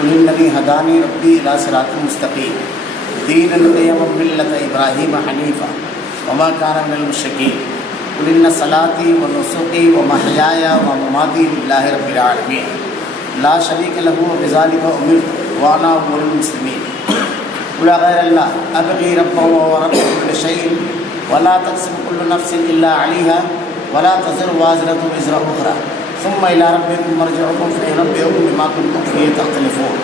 قل اننی ہدانی ربی الی صراط مستقیم دینا قیما ملۃ ابراہیم حنیفا وما کان من المشرکین قل ان صلاتي ونسكي ومحياي ومماتي لله رب العالمين لا شريك له وبذلك امرت وانا اول المسلمين قل غير الله ابغي ربا ورب كل شيء ولا تكسب كل نفس الا عليها ولا تزر وازرة وزر اخرى ثم الى ربكم مرجعكم فينبئكم بما كنتم فيه تختلفون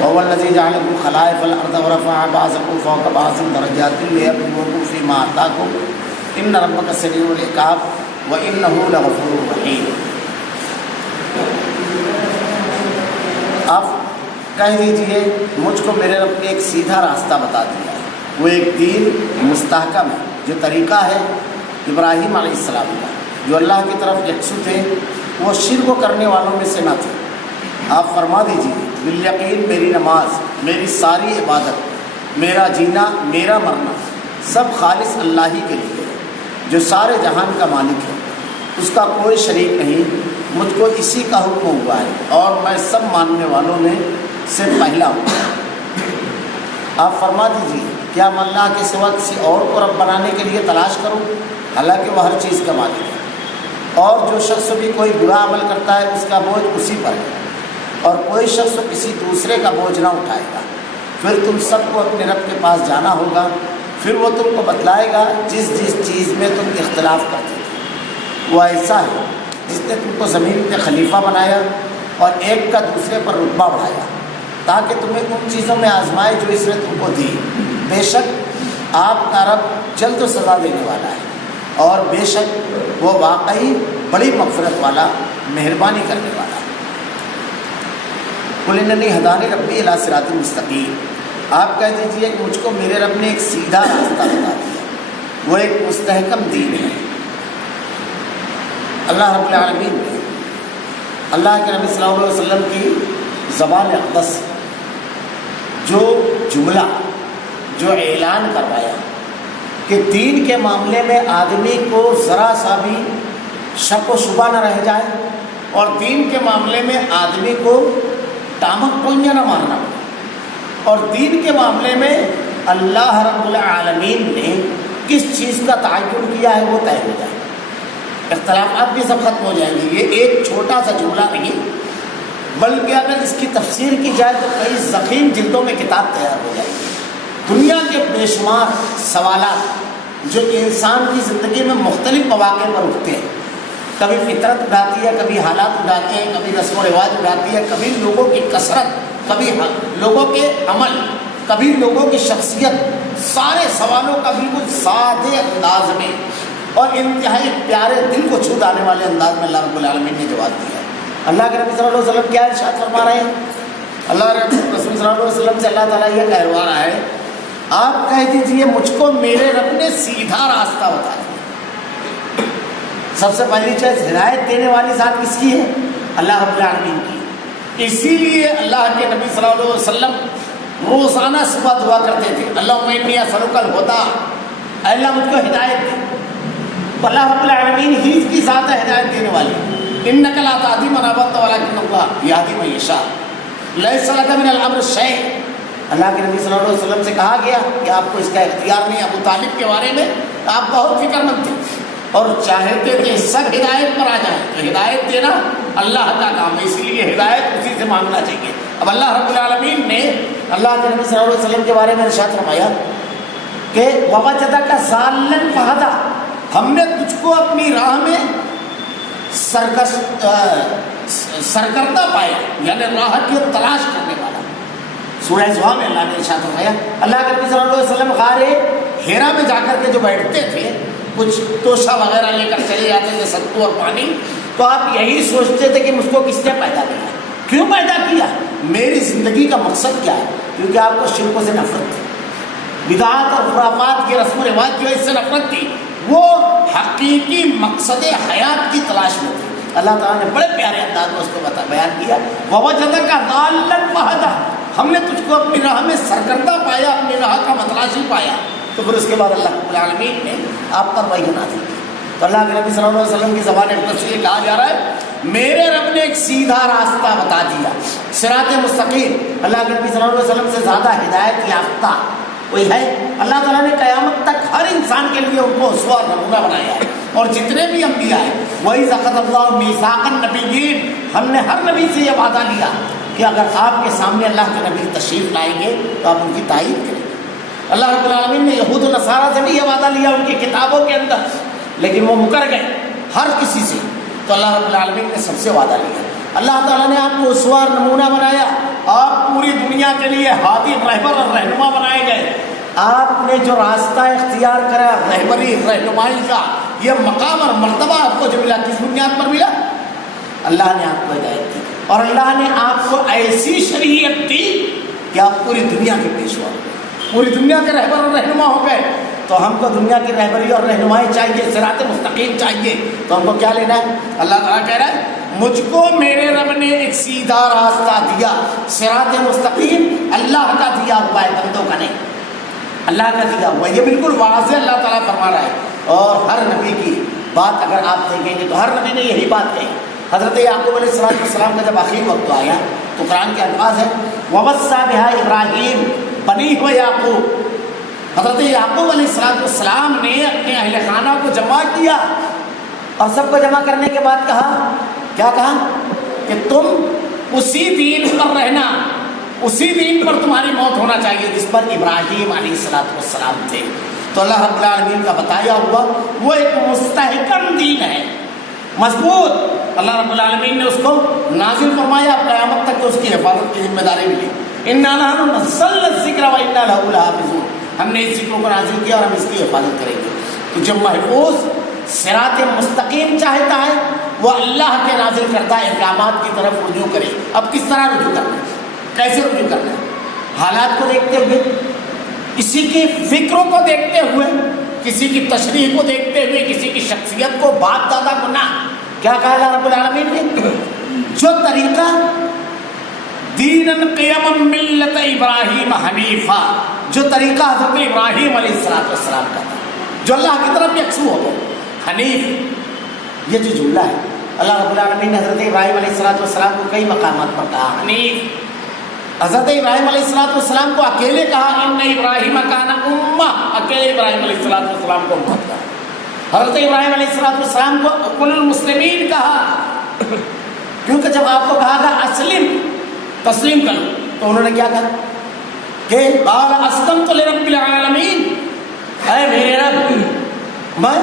وهو الذي جعلكم خلائف الارض ورفع بعضكم فوق بعض درجات ليبلوكم فيما آتاكم ان ربک سریع العقاب وانہ لغفور رحیم۔ آپ کہہ دیجئے مجھ کو میرے رب نے ایک سیدھا راستہ بتا دیا ہے، وہ ایک دین مستحکم ہے جو طریقہ ہے ابراہیم علیہ السلام کا، جو اللہ کی طرف یکسو تھے، وہ شرک کرنے والوں میں سے نہ تھے۔ آپ فرما دیجئے بالیقین میری نماز، میری ساری عبادت، میرا جینا، میرا مرنا سب خالص اللہ ہی کے لیے ہے جو سارے جہان کا مالک ہے، اس کا کوئی شریک نہیں، مجھ کو اسی کا حکم ہوا ہے اور میں سب ماننے والوں میں سے پہلا ہوں۔ آپ فرما دیجیے کیا میں اللہ کے سوا کسی اور کو رب بنانے کے لیے تلاش کروں، حالانکہ وہ ہر چیز کا مالک ہے، اور جو شخص بھی کوئی برا عمل کرتا ہے اس کا بوجھ اسی پر ہے، اور کوئی شخص کسی دوسرے کا بوجھ نہ اٹھائے گا۔ پھر تم سب کو اپنے رب کے پاس جانا ہوگا، پھر وہ تم کو بتلائے گا جس چیز میں تم اختلاف کرتے تھے۔ وہ ایسا ہے جس نے تم کو زمین پہ خلیفہ بنایا اور ایک کا دوسرے پر رتبہ بڑھایا تاکہ تمہیں ان چیزوں میں آزمائے جو اس نے تم کو دی۔ بے شک آپ کا رب جلد سزا دینے والا ہے اور بے شک وہ واقعی بڑی مغفرت والا، مہربانی کرنے والا ہے۔ قل اننی ہدانی ربی الی صراط مستقیم، آپ کہہ دیجئے کہ مجھ کو میرے رب نے ایک سیدھا راستہ بتا دیا، وہ ایک مستحکم دین ہے۔ اللہ رب العالمین نے اللہ کے نبی صلی اللہ علیہ وسلم کی زبان اقدس جو جملہ، جو اعلان کروایا کہ دین کے معاملے میں آدمی کو ذرا سا بھی شک و شبہ نہ رہ جائے اور دین کے معاملے میں آدمی کو ٹامک پوئیاں نہ مارنا پڑے، اور دین کے معاملے میں اللہ رب العالمین نے کس چیز کا تعین کیا ہے وہ طے ہو جائے، اختلافات بھی سب ختم ہو جائیں گے۔ یہ ایک چھوٹا سا جملہ نہیں بلکہ اگر اس کی تفسیر کی جائے تو کئی ضخیم جلدوں میں کتاب تیار ہو جائے گی۔ دنیا کے بے شمار سوالات جو انسان کی زندگی میں مختلف مواقع پر اٹھتے ہیں، کبھی فطرت اٹھاتی ہے، کبھی حالات اٹھاتے ہیں، کبھی رسم و رواج اٹھاتی ہے، کبھی لوگوں کی کثرت، کبھی لوگوں کے عمل، کبھی لوگوں کی شخصیت، سارے سوالوں کا بالکل سادے انداز میں اور انتہائی پیارے دل کو چھو جانے والے انداز میں اللہ رب العالمین نے جواب دیا ہے۔ اللہ کے نبی صلی اللہ علیہ وسلم کیا ارشاد فرما رہے ہیں؟ اللہ رسول صلی اللہ علیہ وسلم سے اللہ تعالیٰ یہ کہلوا رہا ہے، آپ کہہ دیجئے مجھ کو میرے رب نے سیدھا راستہ بتا دیا۔ سب سے پہلی چیز ہدایت دینے والی ذات کس کی ہے؟ اللہ رب العالمین کی۔ اسی لیے اللہ کے نبی صلی اللہ علیہ وسلم روزانہ صبح دعا کرتے تھے، اللہم انی اسألک الہدی، اے اللہ مجھ کو ہدایت دے۔ اللہ رب العالمین ہی کی ذات ہے ہدایت دینے والی۔ انک لا تہدی من احببت ولکن اللہ یہدی من یشاء لیس لک من الامر شیء۔ اللہ کے نبی صلی اللہ علیہ وسلم سے کہا گیا کہ آپ کو اس کا اختیار نہیں۔ ابو طالب کے بارے میں آپ بہت فکر مند تھے اور چاہتے تھے سب ہدایت پر آ جائیں، تو ہدایت دینا اللہ کا کام ہے، اسی لیے ہدایت اسی سے مانگنا چاہیے۔ اب اللہ رب العالمین نے اللہ کے نبی صلی اللہ علیہ وسلم کے بارے میں ارشاد فرمایا کہ وَوَجَدَكَ ضَالًّا فَهَدَىٰ، ہم نے تجھ کو اپنی راہ میں سرکردہ پایا، یعنی راہ کی تلاش کرنے والا۔ سورہ زوال میں اللہ نے ارشاد فرمایا، اللہ کے نبی صلی اللہ علیہ وسلم غار ہیرا میں جا کر کے جو بیٹھتے تھے، کچھ توشہ وغیرہ لے کر چلے جاتے تھے، ستو اور پانی، تو آپ یہی سوچتے تھے کہ مجھ کو کس نے پیدا کیا، کیوں پیدا کیا، میری زندگی کا مقصد کیا ہے، کیونکہ آپ کو شرکوں سے نفرت تھی، بدعات اور خرافات کی رسم و رواج جو اس سے نفرت تھی، وہ حقیقی مقصد حیات کی تلاش میں تھی۔ اللہ تعالیٰ نے بڑے پیارے انداز میں اس کو بیان کیا، وَوَجَدَكَ ضَالًّا فَهَدَىٰ، ہم نے تجھ کو اپنی راہ میں سرکردہ پایا، اپنی راہ کا متلاشی پایا۔ تو پھر اس کے بعد اللہ رب العالمین نے آپ پر وحی نازل کی، تو اللہ کے نبی صلی اللہ علیہ وسلم کی زبان اقدس سے یہ کہا جا رہا ہے میرے رب نے ایک سیدھا راستہ بتا دیا، صراط مستقیم۔ اللہ کے نبی صلی اللہ علیہ وسلم سے زیادہ ہدایت یافتہ کوئی ہے؟ اللہ تعالیٰ نے قیامت تک ہر انسان کے لیے ان کو اسوہ اور نمونہ بنایا ہے، اور جتنے بھی انبیاء ہیں وَإِذْ أَخَذَ اللَّهُ مِيثَاقَ النَّبِيِّينَ، ہم نے ہر نبی سے یہ وعدہ لیا کہ اگر آپ کے سامنے اللہ کے نبی تشریف لائیں گے تو آپ ان کی تائید کریں گے۔ اللہ رب العالمین نے یہود و نصارہ سے بھی یہ وعدہ لیا ان کی کتابوں کے اندر، لیکن وہ مکر گئے ہر کسی سے، تو اللہ رب العالمین نے سب سے وعدہ لیا۔ اللہ تعالیٰ نے آپ کو اسوہ اور نمونہ بنایا، آپ پوری دنیا کے لیے ہادی، رہبر اور رہنما بنائے گئے۔ آپ نے جو راستہ اختیار کرا رہبری رہنمائی کا، یہ مقام اور مرتبہ آپ کو جو ملا کس بنیاد پر ملا؟ اللہ نے آپ کو ہدایت دی، اور اللہ نے آپ کو ایسی شریعت دی کہ آپ پوری دنیا کے پیشوا ہو گئے، پوری دنیا کے رہبر اور رہنما ہو گئے۔ تو ہم کو دنیا کی رہبری اور رہنمائی چاہیے، صراط مستقیم چاہیے، تو ہم کو کیا لینا ہے؟ اللہ تعالیٰ کہہ رہا ہے مجھ کو میرے رب نے ایک سیدھا راستہ دیا، صراط مستقیم اللہ کا دیا ہوا ہے، بندوں کا نہیں، اللہ کا دیا ہوا ہے۔ یہ بالکل واضح اللہ تعالیٰ فرما رہا ہے، اور ہر نبی کی بات اگر آپ دیکھیں گے تو ہر نبی نے یہی بات کہی۔ حضرت یعقوب علیہ السلام کا جب آخری وقت آیا تو قرآن کے الفاظ ہیں وَوَصَّىٰ بِهَا إِبْرَاهِيمُ بَنِيهِ وَيَعْقُوبُ، حضرت یعقوب علیہ السلام نے اپنے اہل خانہ کو جمع کیا، اور سب کو جمع کرنے کے بعد کہا، کیا کہا؟ کہ تم اسی دین پر رہنا، اسی دین پر تمہاری موت ہونا چاہیے جس پر ابراہیم علیہ السلام تھے۔ تو اللہ رب العالمین کا بتایا ہوا وہ ایک مستحکم دین ہے، مضبوط۔ اللہ رب العالمین نے اس کو نازل فرمایا، قیامت تک اس کی حفاظت کی ذمہ داری ملی۔ اِنَّا نَحْنُ نَزَّلْنَا الذِّكْرَ وَإِنَّا لَهُ لَحَافِظُونَ، ہم نے اس ذکر کو نازل کیا اور ہم اس کی حفاظت کریں گے۔ تو جو محفوظ صراط مستقیم چاہتا ہے وہ اللہ کے نازل کردہ احکامات کی طرف رجوع کرے۔ اب کس طرح رجوع کرنا ہے؟ کیسے رجوع کرنا ہے؟ حالات کو دیکھتے ہوئے، کسی کی فکروں کو دیکھتے ہوئے، کسی کی تشریح کو دیکھتے ہوئے، کسی کی شخصیت کو، باپ دادا کو نہ۔ کیا کہا اللہ رب العالمین نے؟ جو طریقہ دیناً قیما ملت ابراہیم حنیفہ، جو طریقہ حضرت ابراہیم علیہ السلام کا تھا، جو اللہ کی طرف یکسو ہو گئے، حنیف۔ یہ جو جملہ ہے اللہ رب العالمین نے حضرت ابراہیم علیہ السلام کو کئی مقامات پر کہا حنیف۔ حضرت ابراہیم علیہ السلام کو اکیلے کہا ان ابراہیم کان امہ، اکیلے ابراہیم علیہ السلام کو امت کہا۔ حضرت ابراہیم علیہ السلام کو کل المسلمین کہا، کیونکہ جب آپ کو کہا گا اسلم، تسلیم کرو، تو انہوں نے کیا کہا کہ قال اسلمت لرب العالمین، اے میرے رب میں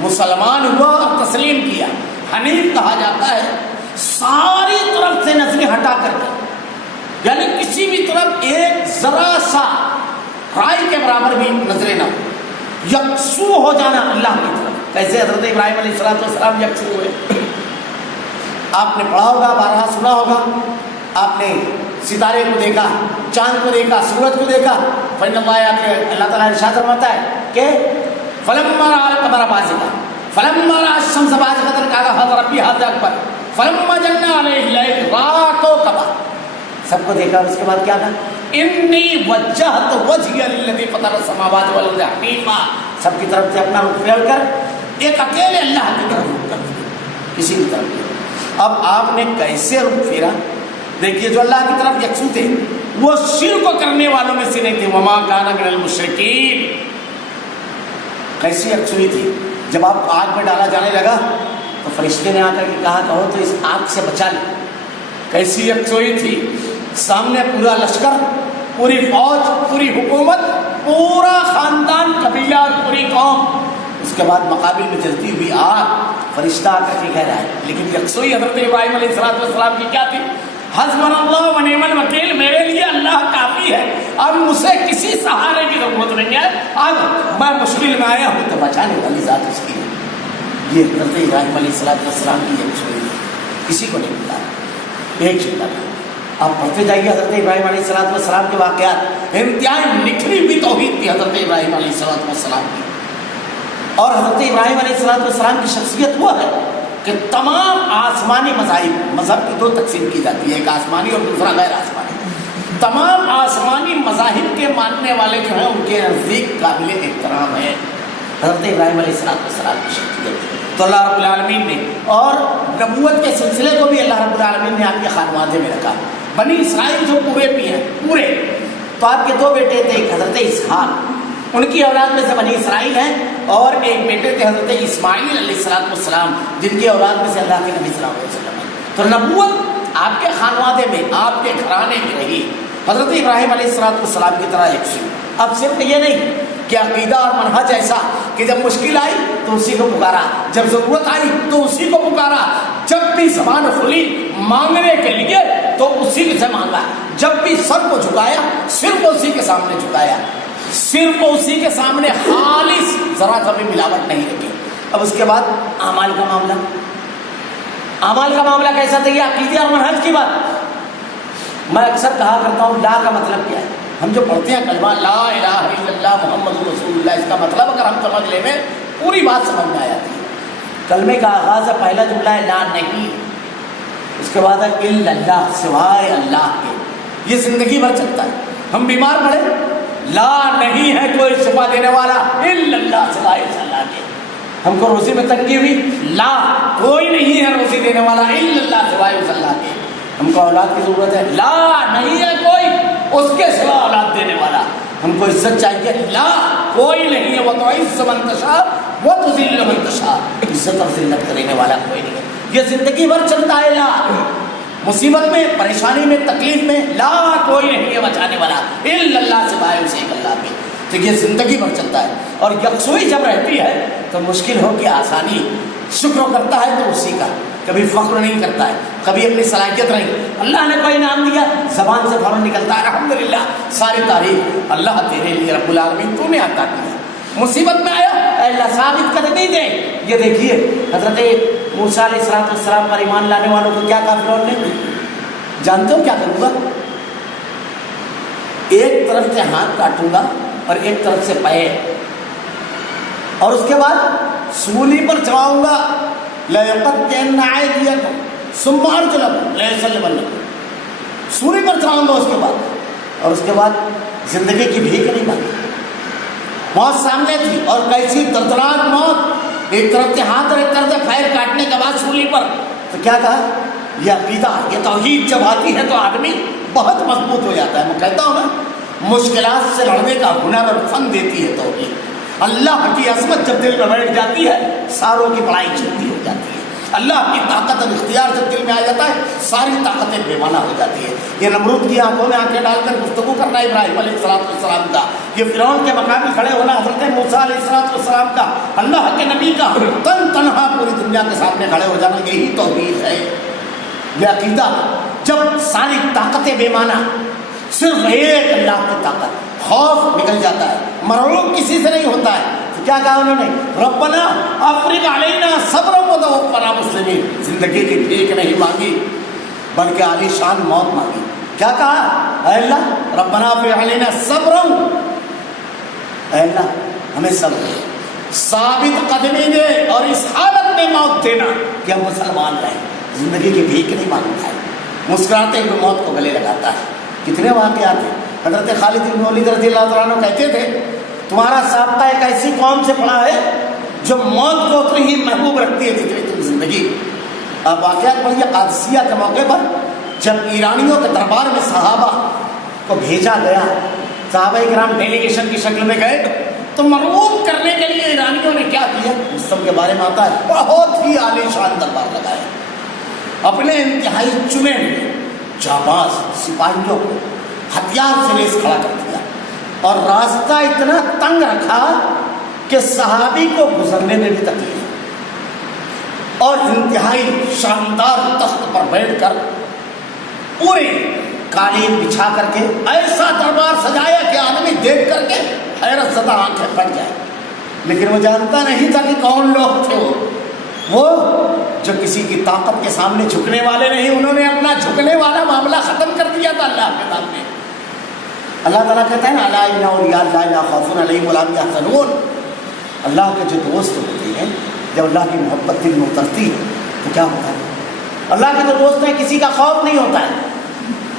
مسلمان ہوا اور تسلیم کیا۔ حنیف کہا جاتا ہے ساری طرف سے نظریں ہٹا کر کے، یعنی کسی بھی طرف ایک ذرا سا رائے کے برابر بھی نظریں نہ ہو، یکسو ہو جانا اللہ کی طرف۔ کیسے حضرت ابراہیم علیہ السلام یکسو ہوئے؟ آپ نے پڑھا ہوگا، بارہا سنا ہوگا، آپ نے ستارے کو دیکھا، چاند کو دیکھا، سورج کو دیکھا، اللہ تعالیٰ ارشاد فرماتا ہے کہ فلما رأى القمر بازغا فلما رأى الشمس بازغة قال هذا ربي هذا اکبر فلما جن علیہ الليل رأى كوكبا، سب کو دیکھا، اس کے بعد کیا کہا انی وجہت وجہی للذی فطر السماوات والارض حنیفا، سب کی طرف سے اپنا رخ پھیر کر ایک اکیلے اللہ کی طرف رخ کر دیا، کسی کی طرف نہیں۔ اب آپ نے کیسے رخ پھیرا؟ دیکھیے جو اللہ کی طرف یکسو تھے وہ شرک کرنے والوں میں سے نہیں تھے، وما کان من المشرکین۔ کیسی یکسوئی تھی؟ جب آپ کو آگ میں ڈالا جانے لگا تو فرشتے نے آ کر کے کہا کہو تو اس آگ سے بچا لے۔ کیسی یکسوئی تھی؟ سامنے پورا لشکر، پوری فوج، پوری حکومت، پورا خاندان، قبیلہ اور پوری قوم، اس کے بعد مقابل میں جلتی ہوئی آگ، فرشتہ آ کر کے کہہ رہا ہے۔ لیکن یکسوئی حضرت ابراہیم علیہ السلام کی کیا تھی؟ حسبنا اللہ و نعم الوکیل، میرے لیے اللہ کافی ہے، اب مجھے کسی سہارے کی ضرورت نہیں ہے، اب میں مشکل میں آیا ہوں تو بچانے والی ذات اس کی ہے۔ یہ حضرت ابراہیم علیہ السلام کی یکسوئی کسی کو نہیں بتا، ایک جملہ تھا۔ آپ پڑھتے جائیے حضرت ابراہیم علیہ السلام کے واقعات، انتہائی نکھری ہوئی توحید تھی حضرت ابراہیم علیہ السلام کی۔ اور حضرت ابراہیم علیہ السلام کی شخصیت وہ ہے کہ تمام آسمانی مذہب کی دو تقسیم کی جاتی ہے، ایک آسمانی اور دوسرا غیر آسمانی۔ تمام آسمانی مذاہب کے ماننے والے جو ہیں ان کے نزدیک قابل احترام ہے، حضرت ابراہیم علیہ السلام کی شخصیت تو اللہ رب العالمین نے، اور نبوت کے سلسلے کو بھی اللہ رب العالمین نے آپ کے خانوادے میں رکھا. بنی اسرائیل جو پورے بھی ہیں پورے، تو آپ کے دو بیٹے تھے، ایک حضرت اسحاق، ان کی اولاد میں سے بنی اسرائیل ہیں، اور ایک بیٹے تھے حضرت اسماعیل علیہ السلام، جن کی اولاد میں سے اللہ کے نبی صلی اللہ علیہ وسلم ہیں. تو نبوت آپ کے خانوادے میں، آپ کے گھرانے میں رہی. حضرت ابراہیم علیہ السلام کی طرح ایک سی. اب صرف یہ نہیں کہ عقیدہ اور منہج ایسا کہ جب مشکل آئی تو اسی کو پکارا، جب ضرورت آئی تو اسی کو پکارا، جب بھی زبان کھلی مانگنے کے لیے تو اسی سے مانگا، جب بھی سر کو جھکایا صرف اسی کے سامنے جھکایا، صرف اسی کے سامنے خالص، ذرا کبھی ملاوٹ نہیں رکھی. اب اس کے بعد اعمال کا معاملہ کیسا تھا؟ یہ عقیدے اور منہج کی بات. میں اکثر کہا کرتا ہوں لا کا مطلب کیا ہے. ہم جو پڑھتے ہیں کلمہ لا الہ الا اللہ محمد رسول اللہ، اس کا مطلب اگر ہم سمجھ لیں میں پوری بات سمجھ میں آ جاتی ہے. کلمے کا آغاز ہے، پہلا جملہ ہے لا نہیں، اس کے بعد ہے الا اللہ، سوائے اللہ کے. یہ زندگی بھر چلتا ہے. ہم بیمار پڑے، لا نہیں ہے کوئی شفا دینے والا الا اللہ، سوائے اللہ کے. ہم کو روزی میں تنگی ہوئی، لا کوئی نہیں ہے روزی دینے والا الا اللہ، سوائے اللہ کے. ہم کو اولاد کی ضرورت ہے، لا نہیں ہے کوئی اس کے سوا اولاد دینے والا. ہم کو عزت چاہیے، لا کوئی نہیں ہے، وَتُعِزُّ مَن تَشَاءُ وَتُذِلُّ مَن تَشَاءُ، عزت اور ذلت کرنے والا کوئی نہیں ہے. یہ زندگی بھر چلتا ہے لا. مصیبت میں، پریشانی میں، تکلیف میں لا کوئی نہیں ہے بچانے والا الا اللہ، سوائے اسے ایک اللہ کے. تو یہ زندگی بھر چلتا ہے. اور یکسوئی جب رہتی ہے تو مشکل ہو کہ آسانی، شکر کرتا ہے تو اسی کا، کبھی فخر نہیں کرتا ہے، کبھی اپنی صلاحیت نہیں. اللہ نے کوئی انعام دیا، زبان سے فوراً نکلتا ہے الحمدللہ، ساری تعریف اللہ تیرے لیے رب العالمین، تو نے عطا کیا. مصیبت میں آیا، اے اللہ ثابت قدمی دے. یہ دیکھیے حضرت موسیٰ علیہ السلام پر ایمان لانے والوں کو کیا کہا فرعون نے؟ جانتے ہو کیا کروں گا؟ ایک طرف سے ہاتھ کاٹوں گا اور ایک طرف سے پیر، اور اس کے بعد سولی پر چڑھاؤں گا، لَيَقَطَّعَنَّ أَيْدِيَكُمْ ثُمَّ أَرْجُلَكُمْ لَيُصَلِّبَنَّكُمْ. سولی پر چڑھاؤں گا اس کے بعد، اور اس کے بعد زندگی کی بھیک نہیں مانگی. موت سامنے تھی، اور کیسی دردناک موت، ایک طرف سے ہاتھ اور ایک طرف سے پیر کاٹنے کے بعد سولی پر. تو کیا کہا؟ یہ عقیدہ، یہ توحید جب آتی ہے تو آدمی بہت مضبوط ہو جاتا ہے. میں کہتا ہوں نا، مشکلات سے لڑنے کا ہنر اور فن دیتی ہے توحید. اللہ کی عظمت جب دل میں بیٹھ جاتی ہے ساروں کی بڑائی چھوٹی ہو جاتی ہے. اللہ کی طاقت اور اختیار جب دل میں آ جاتا ہے ساری طاقتیں بے معنی ہو جاتی ہے. یہ نمرود کی آنکھوں میں آنکھیں ڈال کر گفتگو کرنا ابراہیم علیہ السلام کا، یہ فرعون کے مقام میں کھڑے ہونا حضرت موسیٰ علیہ السلام کا، اللہ کے نبی کا تنہا پوری دنیا کے سامنے کھڑے ہو جانا، یہی توحید ہے. یہ عقیدہ جب ساری طاقتیں بے معنی، صرف ایک اللہ کی طاقت، خوف نکل جاتا ہے، مرعوب کسی سے نہیں ہوتا ہے. تو کیا کہا انہوں نے؟ ربنا افرغ علینا صبرا وتوفنا مسلمین. زندگی کی بھیک نہیں مانگی بلکہ عالی شان موت مانگی. کیا کہا؟ اے اللہ ربنا افرغ علینا صبرا، اے اللہ ہمیں صبر، ثابت قدمی دے، اور اس حالت میں موت دینا کہ ہم مسلمان رہیں. زندگی کی بھیک نہیں مانگتا ہے، مسکراتے ہوئے موت کو گلے لگاتا ہے. کتنے واقعات ہیں. حضرت خالد بن ولید رضی اللہ تعالیٰ عنہ کہتے تھے تمہارا سابقہ ایک ایسی قوم سے پڑا ہے جو موت کو اتنی ہی محبوب رکھتی ہے جتنی تم زندگی. اب واقعات پڑھیے. قادسیہ کے موقع پر جب ایرانیوں کے دربار میں صحابہ کو بھیجا گیا، صحابہ کرام ڈیلیگیشن کی شکل میں گئے، تو مرغوب کرنے کے لیے ایرانیوں نے کیا کیا؟ اس سب کے بارے میں آتا ہے، بہت ہی عالی شان دربار لگایا. اپنے انتہائی چنے ہوئے جانباز سپاہیوں کو ہتھیار سے لیس کھڑا کر دیا، اور راستہ اتنا تنگ رکھا کہ صحابی کو گزرنے میں بھی تکلیف، اور انتہائی شاندار تخت پر بیٹھ کر پورے قالین بچھا کر کے ایسا دربار سجایا کہ آدمی دیکھ کر کے حیرت زدہ آنکھیں پھٹ جائے. لیکن وہ جانتا نہیں تھا کہ کون لوگ تھے. وہ جو کسی کی طاقت کے سامنے جھکنے والے نہیں، انہوں نے اپنا جھکنے والا معاملہ ختم کر دیا تھا اللہ کے سامنے. اللہ تعالیٰ کہتا ہے نا الا ان اولیاء اللہ لا خوف علیہم ولا هم یحزنون. اللہ کے جو دوست ہوتے ہیں، جب اللہ کی محبت دل میں اترتی ہے تو کیا ہوتا ہے؟ اللہ کے جو دوست ہیں کسی کا خوف نہیں ہوتا ہے.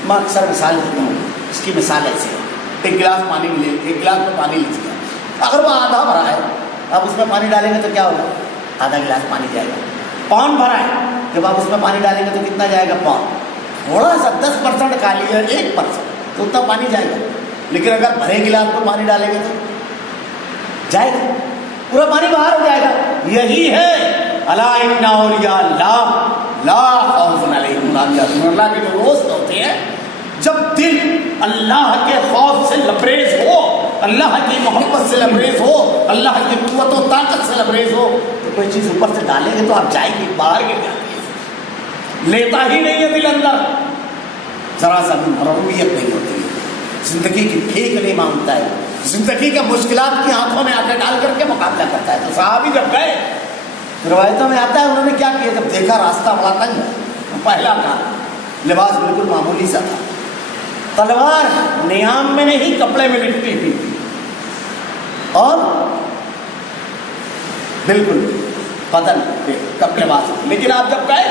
میں اکثر مثال دیتا ہوں، اس کی مثال ایسی ہے. ایک گلاس میں پانی لیجیے، اگر وہ آدھا بھرا ہے اب اس میں پانی ڈالیں گے تو کیا ہوگا؟ آدھا گلاس پانی جائے گا. پون بھرا ہے، جب آپ اس میں پانی ڈالیں گے تو کتنا جائے گا؟ پون. تھوڑا سا 10% خالی ہے، 1% تو اتنا پانی جائے گا. لیکن اگر بھرے گلاس میں پانی ڈالیں گے تو جائے گا، پورا پانی باہر ہو جائے گا. یہی ہے الا ان اولیاء اللہ لا خوف علیہم ولا هم يحزنون. اللہ کے جو دوست ہوتے ہیں جب دل اللہ کے خوف سے لبریز ہو، اللہ کی محبت سے لبریز ہو، اللہ کی قوت و طاقت سے لبریز ہو، تو کوئی چیز اوپر سے ڈالیں گے تو آپ جائیں گے، باہر گر جاتی ہے، لیتا ہی نہیں ہے دل اندر، ذرا سا بھی مرغوبیت نہیں ہوتی ہے، زندگی کی ٹھیک نہیں مانگتا ہے، زندگی کے مشکلات کی آنکھوں میں آنکھیں ڈال کر کے مقابلہ کرتا ہے. تو صحابی جب گئے، روایتوں میں آتا ہے انہوں نے کیا کیا، جب دیکھا راستہ بڑا تنگ ہے، پہلا کام لباس بالکل معمولی سا تھا، تلوار نیام میں نہیں کپڑے میں لپٹی ہوئی تھی، اور بالکل بدن کپڑے لباس. لیکن آپ جب گئے،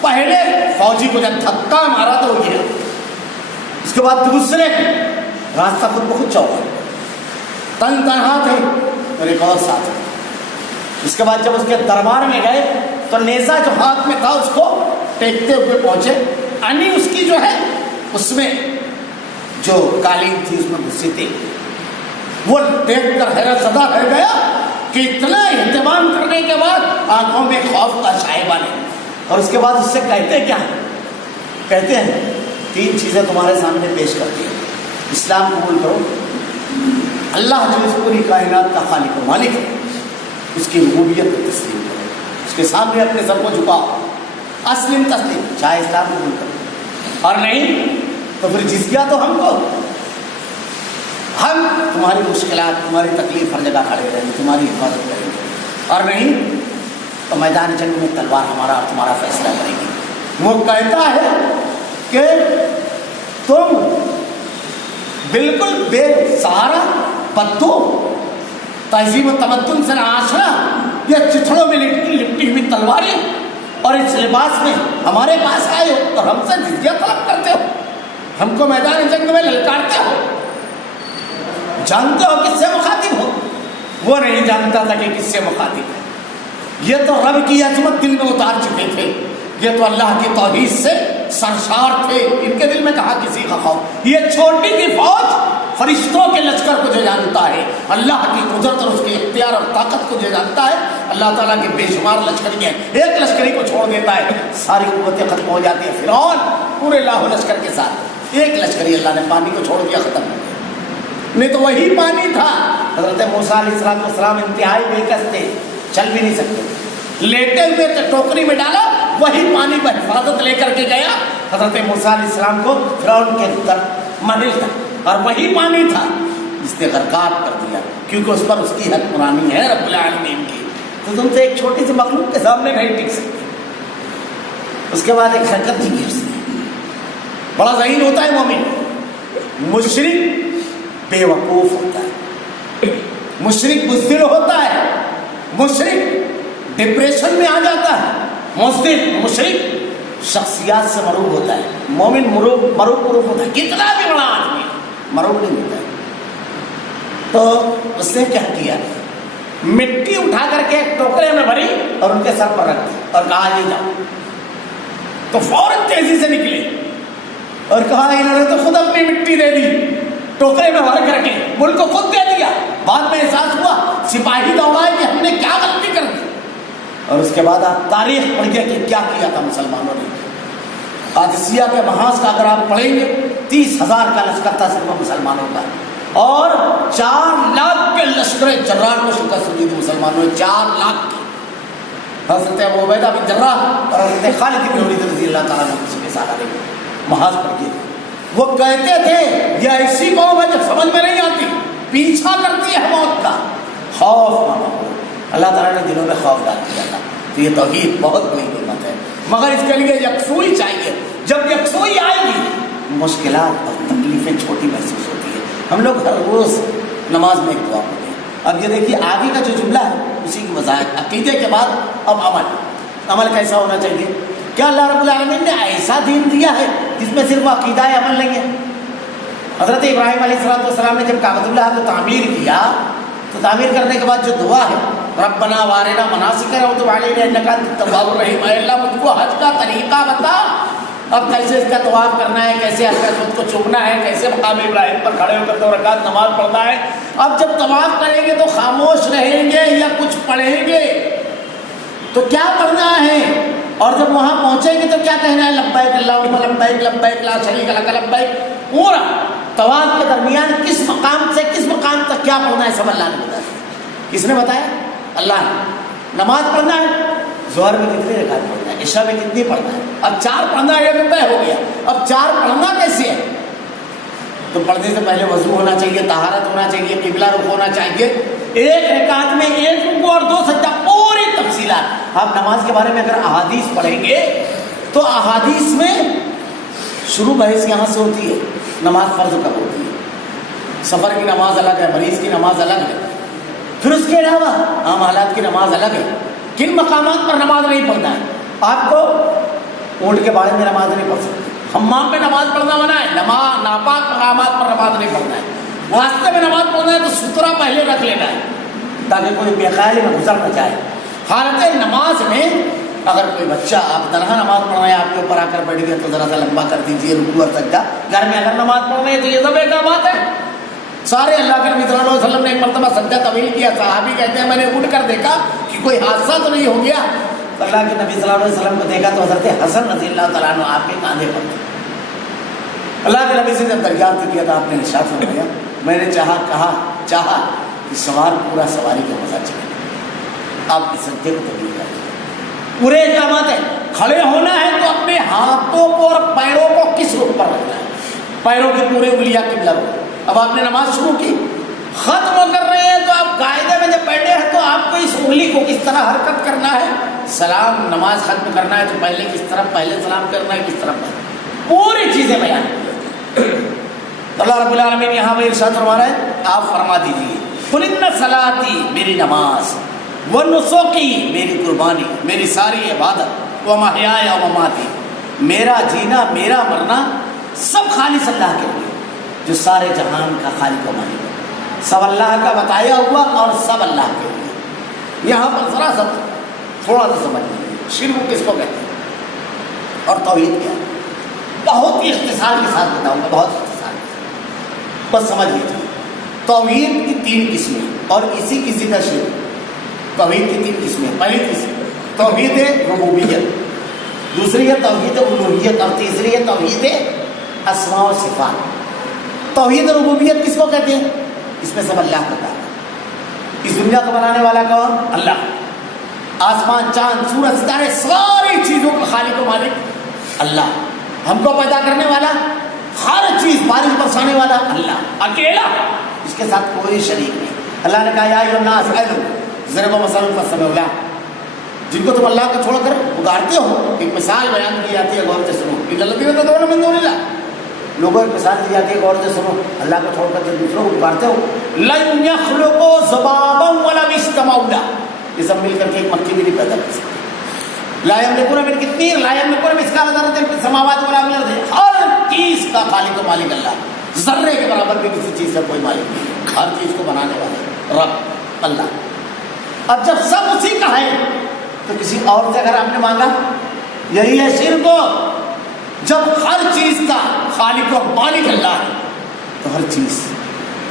پہلے فوجی کو جب دھکا مارا تو وہ گرا، اس کے بعد دوسرے راستہ خود بخود چوکا، تن تنہا تھے اور ایک اور ساتھ. اس کے بعد جب اس کے دربار میں گئے تو نیزہ جو ہاتھ میں تھا اس کو ٹیکتے ہوئے پہنچے، انی اس کی جو ہے اس میں جو قالین تھی اس میں گھسی تھی، وہ دیکھ کر حیرت زدہ رہ گیا کہ اتنا اہتمام کرنے کے بعد آنکھوں میں خوف کا شائبہ نہیں. اور اس کے بعد اس سے کہتے کیا ہیں؟ کہتے ہیں 3 چیزیں تمہارے سامنے پیش کرتی ہیں. اسلام قبول کرو، اللہ جو اس پوری کائنات کا خالق و مالک ہے اس کی ربوبیت کو تسلیم کرو، اس کے سامنے اپنے سر کو جھکاؤ، اسلم تسلیم، چاہے اسلام قبول کرو، اور نہیں تو پھر جزیہ تو ہم کو، ہم تمہاری مشکلات، تمہاری تکلیف ہر جگہ کھڑے رہیں گے، تمہاری حفاظت کریں گے، اور نہیں تو میدان جنگ میں تلوار ہمارا اور تمہارا فیصلہ کرے گی. وہ کہتا ہے کہ تم بالکل بے سہارا بدو، تہذیب و تمدن سے آشنا، یہ چتھڑوں میں لپٹی ہوئی تلواریں اور اس لباس میں ہمارے پاس آئے ہو اور ہم سے جزیہ طلب کرتے ہو، ہم کو میدان جنگ میں للکارتے ہو. جانتے ہو کس سے مخاطب ہو؟ وہ نہیں جانتا تھا کہ کس سے مخاطب ہے. یہ تو رب کی عظمت دل میں اتار چکے تھے، یہ تو اللہ کی توحید سے سرشار تھے، ان کے دل میں کہاں کسی کا خوف. یہ چھوٹی سی فوج فرشتوں کے لشکر کو جو جانتا ہے، اللہ کی قدرت اور اس کے اختیار اور طاقت کو جو جانتا ہے، اللہ تعالیٰ کے بے شمار لشکری ہیں، ایک لشکری کو چھوڑ دیتا ہے ساری قوتیں ختم ہو جاتی ہیں. فرعون پورے لاہو لشکر کے ساتھ، ایک لشکری اللہ نے پانی کو چھوڑ دیا، ختم ہو گیا. نہیں تو وہی پانی تھا. حضرت موسیٰ علیہ السلام انتہائی بےکس تھے، چل بھی نہیں سکتے، لیٹے ہوئے تھے، ٹوکری میں ڈالا، وہی پانی بحفاظت لے کر کے گیا حضرت موسیٰ علیہ السلام کو فرعون کے محل تک، اور وہی پانی تھا جس نے غرقاب کر دیا، کیونکہ اس پر اس کی حکمرانی ہے رب العالمین کی. تو تم سے ایک چھوٹی سی مخلوق کے سامنے نہیں ٹک سکتے. اس کے بعد ایک حرکت دی اس نے، بڑا ذہین ہوتا ہے مومن. مشرک بے وقوف ہوتا ہے، مشرک بزدل ہوتا ہے، مشرک ڈپریشن میں آ جاتا ہے، مشرک شخصیات سے مروب ہوتا ہے. مومن مروب ہوتا ہے، کتنا بھی بڑا آدمی مروب نہیں ہوتا ہے. تو اس نے کیا کیا، مٹی اٹھا کر کے ایک ٹوکرے میں بھری اور ان کے سر پر رکھ دی اور کہا یہ جاؤ. تو فوراً تیزی سے نکلے اور کہا انہوں نے تو خود اپنی مٹی دے دی، ٹوکرے میں بھر کر کے ملک کو خود دے دیا. بعد میں احساس ہوا، سپاہی دوڑائے کہ ہم نے کیا غلطی کر دی. اور اس کے بعد آپ تاریخ پڑھیے کہ کیا کیا تھا مسلمانوں نے. قادسیہ کے محاذ کا اگر آپ پڑھیں گے 30,000 کا لشکر تھا صرف مسلمانوں کا، اور 4 لاکھ کے لشکر جرار کو شکست دی تھی مسلمانوں نے، 4 لاکھ کی. حضرت ابو عبیدہ بن جراح اور حضرت خالد بن ولید رضی اللہ تعالیٰ عنہ کے ساتھ آ گئے. محاذ پڑھیے، وہ کہتے تھے یہ ایسی قوم ہے جو سمجھ میں نہیں آتی، پیچھا کرتی ہے موت کا، خوف نہ ہو. اللہ تعالیٰ نے دلوں میں خوف ڈال دیا تھا. تو یہ توحید بہت بڑی نعمت ہے، مگر اس کے لیے یکسوئی چاہیے. جب یکسوئی آئے گی مشکلات اور تکلیفیں چھوٹی محسوس ہوتی ہے. ہم لوگ ہر روز نماز میں ایک دعا پڑھتے ہیں. اب یہ دیکھیے آگے کا جو جملہ ہے اسی کی وضاحت، عقیدے کے بعد اب عمل کیسا ہونا چاہیے. کیا اللہ رب العالمین نے ایسا دین دیا ہے جس میں صرف عقیدہ عمل نہیں ہے؟ حضرت ابراہیم علیہ السلام نے جب کعبۃ اللہ کو تعمیر کیا تو تعمیر کرنے کے بعد جو دعا ہے ربنا وارنا مناسکنا وتب علینا انک انت التواب الرحیم، اے اللہ مجھ کو حج کا طریقہ بتا، اب کیسے اس کا طواف کرنا ہے، کیسے حجر اسود کو چومنا ہے، کیسے مقام ابراہیم پر کھڑے ہو کر 2 رکعت نماز پڑھنا ہے۔ اب جب طواف کریں گے تو خاموش رہیں گے یا کچھ پڑھیں گے؟ تو کیا پڑھنا ہے؟ اور جب وہاں پہنچیں گے تو کیا کہنا ہے؟ لبیک اللہم لبیک لبیک لا شریک لک لبیک۔ پورا طواف کے درمیان کس مقام سے کس مقام تک کیا پڑھنا ہے سب اللہ نے بتایا۔ کس نے بتایا؟ اللہ نے۔ نماز پڑھنا ہے، ظہر میں کتنی رکعت پڑھنا ہے، عشاء میں کتنی پڑھنا ہے، اب 4 پڑھنا ہے، یہ تو طے ہو گیا۔ اب 4 پڑھنا کیسے ہے؟ تو پڑھنے سے پہلے وضو ہونا چاہیے، طہارت ہونا چاہیے، قبلہ رخ ہونا چاہیے، 1 رکعت میں 1 رکوع اور 2 سجدہ، پوری تفصیلات۔ آپ نماز کے بارے میں اگر احادیث پڑھیں گے تو احادیث میں شروع بحث یہاں سے ہوتی ہے، نماز فرض کب ہوتی ہے، سفر کی نماز الگ ہے، مریض کی نماز الگ ہے، پھر اس کے علاوہ عام حالات کی نماز الگ ہے، کن مقامات پر نماز نہیں پڑھنا ہے۔ آپ کو اونٹ کے باڑے میں نماز نہیں پڑھ سکتے، حمام میں نماز پڑھنا منع ہے، ناپاک مقامات پر نماز نہیں پڑھنا ہے، واسطے میں نماز پڑھنا ہے تو سترہ پہلے رکھ لینا ہے تاکہ کوئی بے خیالی میں گزر نہ جائے۔ حالت نماز میں اگر کوئی بچہ آپ تنہا نماز پڑھنا ہے، آپ کے اوپر آ کر بیٹھ گیا تو ذرا سا لمبا کر دیجیے رکوع اور سجدہ۔ گھر میں اگر نماز پڑھنا ہے تو یہ سب ایک بات ہے۔ سارے اللہ کے نبی صلی اللہ علیہ وسلم نے ایک مرتبہ سجدہ طویل کیا، صحابی کہتے ہیں میں نے اٹھ کر دیکھا کہ کوئی حادثہ تو نہیں ہو گیا، اللہ کے نبی صلی اللہ علیہ وسلم کو دیکھا تو حضرت حسن رضی اللہ تعالیٰ عنہ آپ کے کاندھے پر تھے۔ اللہ کے نبی سے جب دریافت کیا تھا آپ نے ارشاد فرمایا میں نے چاہا کہ سوار پورا سواری کا مزہ چلے، آپ اس سجدے کو طویل کر دیں۔ پورے احکامات ہیں، کھڑے ہونا ہے تو اپنے ہاتھوں کو اور پیروں کو کس رخ پر رکھنا ہے، پیروں کی پورے انگلیاں قبلہ رخ۔ اب آپ نے نماز شروع کی، ختم کر رہے ہیں تو آپ قاعدے میں جب بیٹھے ہیں تو آپ کو اس انگلی کو کس طرح حرکت کرنا ہے، سلام نماز ختم کرنا ہے تو پہلے کس طرح پہلے سلام کرنا ہے، کس طرح پوری چیزیں بیان کی۔ اللہ رب العالمین یہاں پہ ارشاد فرما رہا ہے آپ فرما دیجیے قل ان صلاتی میری نماز، ونسکی میری قربانی، میری ساری عبادت، ومحیایا ومماتی میرا جینا میرا مرنا سب خالص اللہ کے لیے جو سارے جہان کا خالق و مالک ہے، سب اللہ کا بتایا ہوا اور سب اللہ کے لیے۔ یہاں پر ذرا سا تھوڑا سا سمجھ لیجیے شرک کس کو کہتے ہیں اور توحید کیا ہے، بہت ہی اختصار کے ساتھ بتاؤں گا، بہت اختصار کے ساتھ، بس سمجھ لیجیے۔ توحید کی 3 قسمیں اور اسی کی ضد شرک۔ توحید کی 3 قسمیں، پہلی قسم توحید ربوبیت، دوسری ہے توحید الوہیت اور تیسری ہے توحید اسماء و صفات۔ توحید ربوبیت کس کو کہتے ہیں؟ اس میں سب اللہ کا کام ہے، اس دنیا کو بنانے والا کون؟ اللہ، آسمان چاند سورج ستارے ساری چیزوں کا خالق و مالک اللہ، ہم کو پیدا کرنے والا، ہر چیز بارش برسانے والا اللہ اکیلا، اس کے ساتھ کوئی شریک نہیں۔ اللہ نے کہا یا ایھا الناس ضرب مثلا فاستمعوا لہ، جن کو تم اللہ کو چھوڑ کر پکارتے ہو ایک مثال بیان کی جاتی ہے، غور سے سنو، ان الذین تدعون من دون اللہ، لوگوں ایک مثال دی جاتی ہے غور سے سنو، اللہ کو چھوڑ کر جن دوسروں کو پکارتے ہو، لن یخلقوا ذبابا ولو اجتمعوا لہ، یہ سب مل کر کے ایک مکھی بھی نہیں پیدا کر سکتے۔ لا یملکون من قطمیر لا یملکون مثقال ذرۃ فی السماوات ولا فی الارض، ہر چیز کا خالق و مالک اللہ، ذرے کے برابر بھی کسی چیز کا کوئی مالک نہیں، ہر چیز کو بنانے والا رب اللہ۔ اب جب سب اسی کا ہے تو کسی اور سے اگر آپ نے مانگا، یہی ہے شرک۔ جب ہر چیز کا خالق و مالک اللہ ہے تو ہر چیز،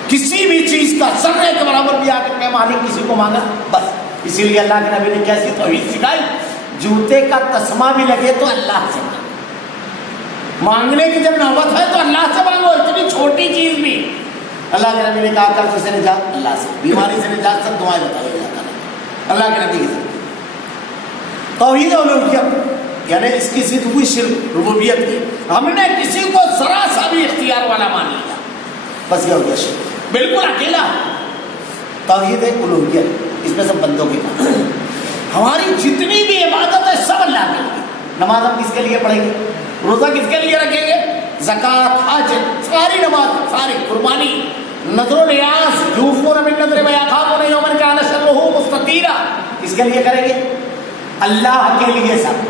کسی بھی چیز کا ذرے کے برابر بھی آ کر کے مالک کسی کو مانگا، بس اسی لیے اللہ کے نبی نے کیسی توحید سکھائی، جوتے کا تسمہ بھی لگے تو اللہ سے مانگنے کی جب نوبت ہے تو اللہ سے مانگو، اتنی چھوٹی چیز بھی۔ اللہ کے نبی نے کہا قرض سے نجات اللہ سے، بیماری سے نجات، سب دعائیں بتائی اللہ تعالیٰ اللہ کے نبی کی۔ توحید الوہیت یعنی اس کی ضد ہوئی شرک ربوبیت کی، ہم نے کسی کو ذرا سا بھی اختیار والا مان لیا، بس یہ ہو گیا شرک، بالکل اکیلا۔ توحید الوہیت اس میں سب بندوں کی کام، ہماری جتنی بھی عبادت ہے سب اللہ کے لیے۔ نماز ہم کس کے لیے پڑھیں گے، روزہ کس کے لیے رکھیں گے، زکوٰۃ حج ساری نماز، ساری قربانی، نذر و نیاز، یوفون بالنذر ویخافون یوما کان شرہ مستطیرا، کس کے لیے کریں گے؟ اللہ کے لیے سب،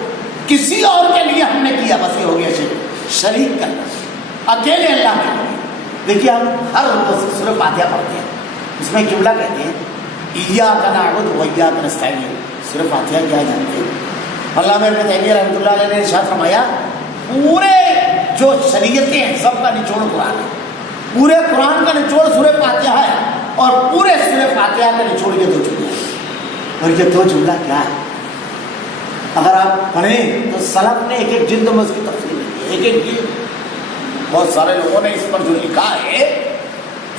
کسی اور کے لیے ہم نے کیا، بس یہ ہو گیا شریک کرنا، اکیلے اللہ کے لیے۔ دیکھیے ہم ہر روز سورہ فاتحہ پڑھتے ہیں، اس میں جملہ کہتے ہیں ایاک نعبد و ایاک نستعین. صرف فاتحہ کیا جانتے ہیں؟ علامہ ابن تیمیہ رحمۃ اللہ علیہ نے ارشاد فرمایا پورے جو شریعتیں ہیں سب کا نچوڑ قرآن ہے. پورے قرآن کا نچوڑ سورہ فاتحہ ہے اور پورے سورہ فاتحہ کا نچوڑ یہ 2 جملے ہیں. اور یہ 2 جملہ کیا ہے؟ اگر آپ پڑھیں تو سلف نے ایک جلد میں اس کی تفسیر لکھی ہے. ایک جلد بہت سارے لوگوں نے اس پر جو لکھا ہے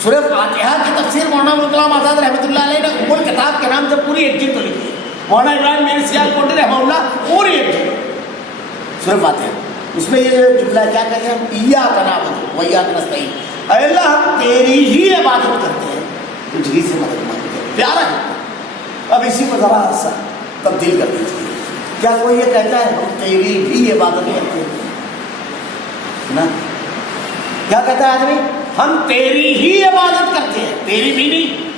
سورہ فاتحہ کی تفسیر مولانا ابوالکلام آزاد رحمۃ اللہ علیہ نے امول کتاب کے نام سے پوری ایک جلد لکھی ہے. مولانا ابراہیم میری سیال کوٹی رحمہ اللہ پوری ایک جلد سورہ فاتحہ. اس میں یہ جملہ کیا کہتے ہیں؟ ایاک نعبد و ایاک نستعین. اے اللہ ہم تیری ہی عبادت کرتے ہیں, تجھ ہی سے مدد مانگتے ہیں. پیارا ہے. اب اسی کو ذرا سا تبدیل کر دیجیے. کیا کوئی یہ کہتا ہے ہم تیری بھی عبادت کرتے ہیں؟ نا کیا کہتا ہے آدمی؟ ہم تیری ہی عبادت کرتے ہیں. تیری بھی نہیں,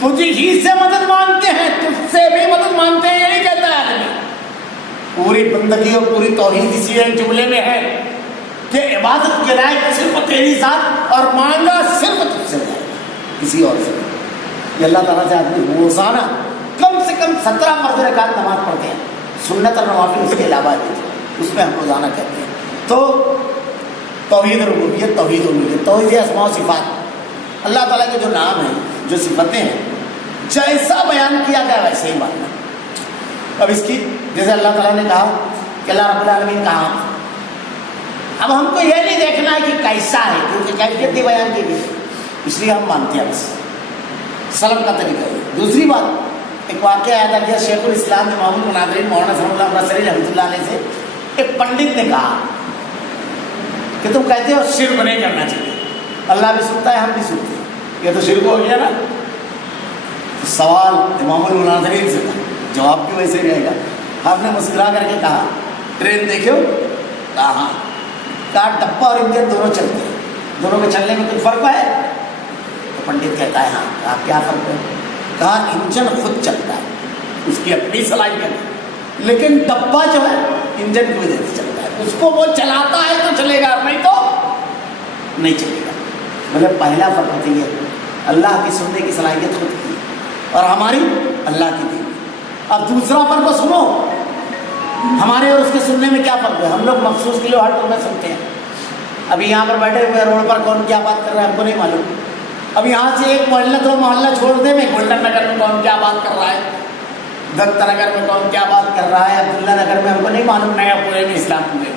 تجھ ہی سے مدد مانگتے ہیں, تجھ سے بھی مدد مانگتے ہیں. یہ نہیں کہتا ہے آدمی. پوری بندگی اور پوری توحید اسی ایک جملے میں ہے کہ عبادت کے لائق صرف تیری ذات اور مانگا صرف تجھ سے جائے, کسی اور سے نہیں. یہ اللہ تعالیٰ سے آدمی روزانہ کم سے کم 17 فرض رکعت نماز پڑھتے ہیں. سنت اور نوافل اس کے علاوہ بھی اس میں ہم روزانہ کہتے ہیں. تو توحید ربوبیت, توحید الوہیت, توحید اسماء و صفات, اللہ تعالیٰ کے جو نام ہیں جو صفتیں ہیں جیسا بیان کیا گیا ویسے ہی ماننا. اب اس کی جیسے اللہ تعالیٰ نے کہا کہ اللہ رب العالمین کہا, اب ہم کو یہ نہیں دیکھنا ہے کہ کیسا ہے کیونکہ کیفیت بھی بیان کی گئی اس لیے ہم مانتے ہیں. بس سلف کا طریقہ ہے. دوسری بات ایک واقعہ یاد آ گیا. شیخ الاسلام امام المناظرین مولانا ثناء اللہ نصری رحمۃ اللہ علیہ سے ایک پنڈت نے کہا کہ تم کہتے ہو شرک نہیں کرنا چاہیے, اللہ بھی سنتا ہے ہم بھی سنتے ہیں, یہ تو شرک ہو گیا نا. سوال امام المناظرین سے تھا, جواب بھی ویسے رہے گا. آپ نے مسکرا کر کے کہا ٹرین دیکھے ہو؟ کہا ہاں. کہا ڈبہ اور انجن دونوں چلتے ہیں, دونوں کے چلنے میں کچھ فرق ہے؟ تو پنڈت کہتا ہے ہاں. کہا کیا فرق ہے؟ کہا انجن خود چلتا ہے, اس کی اپنی صلاحیت ہے, لیکن ڈبہ جو ہے انجن کی وجہ سے چلتا ہے. اس کو وہ چلاتا ہے تو چلے گا, نہیں تو نہیں چلے گا. مطلب پہلا فرق ہوتی ہے اللہ کی سننے کی صلاحیت خود کی اور ہماری اللہ کی دی. اب دوسرا فرق سنو, ہمارے اور اس کے سننے میں کیا فرق ہے؟ ہم لوگ مخصوص کے لیے ہر ٹون میں سنتے ہیں. ابھی یہاں پر بیٹھے ہوئے روڈ پر کون کیا بات کر رہا ہے ہم کو نہیں معلوم. اب یہاں سے ایک محلہ تو محلہ چھوڑ دے, میں گولڈن نگر میں کون کیا بات کر رہا ہے, دت نگر میں کون کیا بات کر رہا ہے, عبداللہ نگر میں ہم کو نہیں معلوم, نیا پورے میں اسلام پورے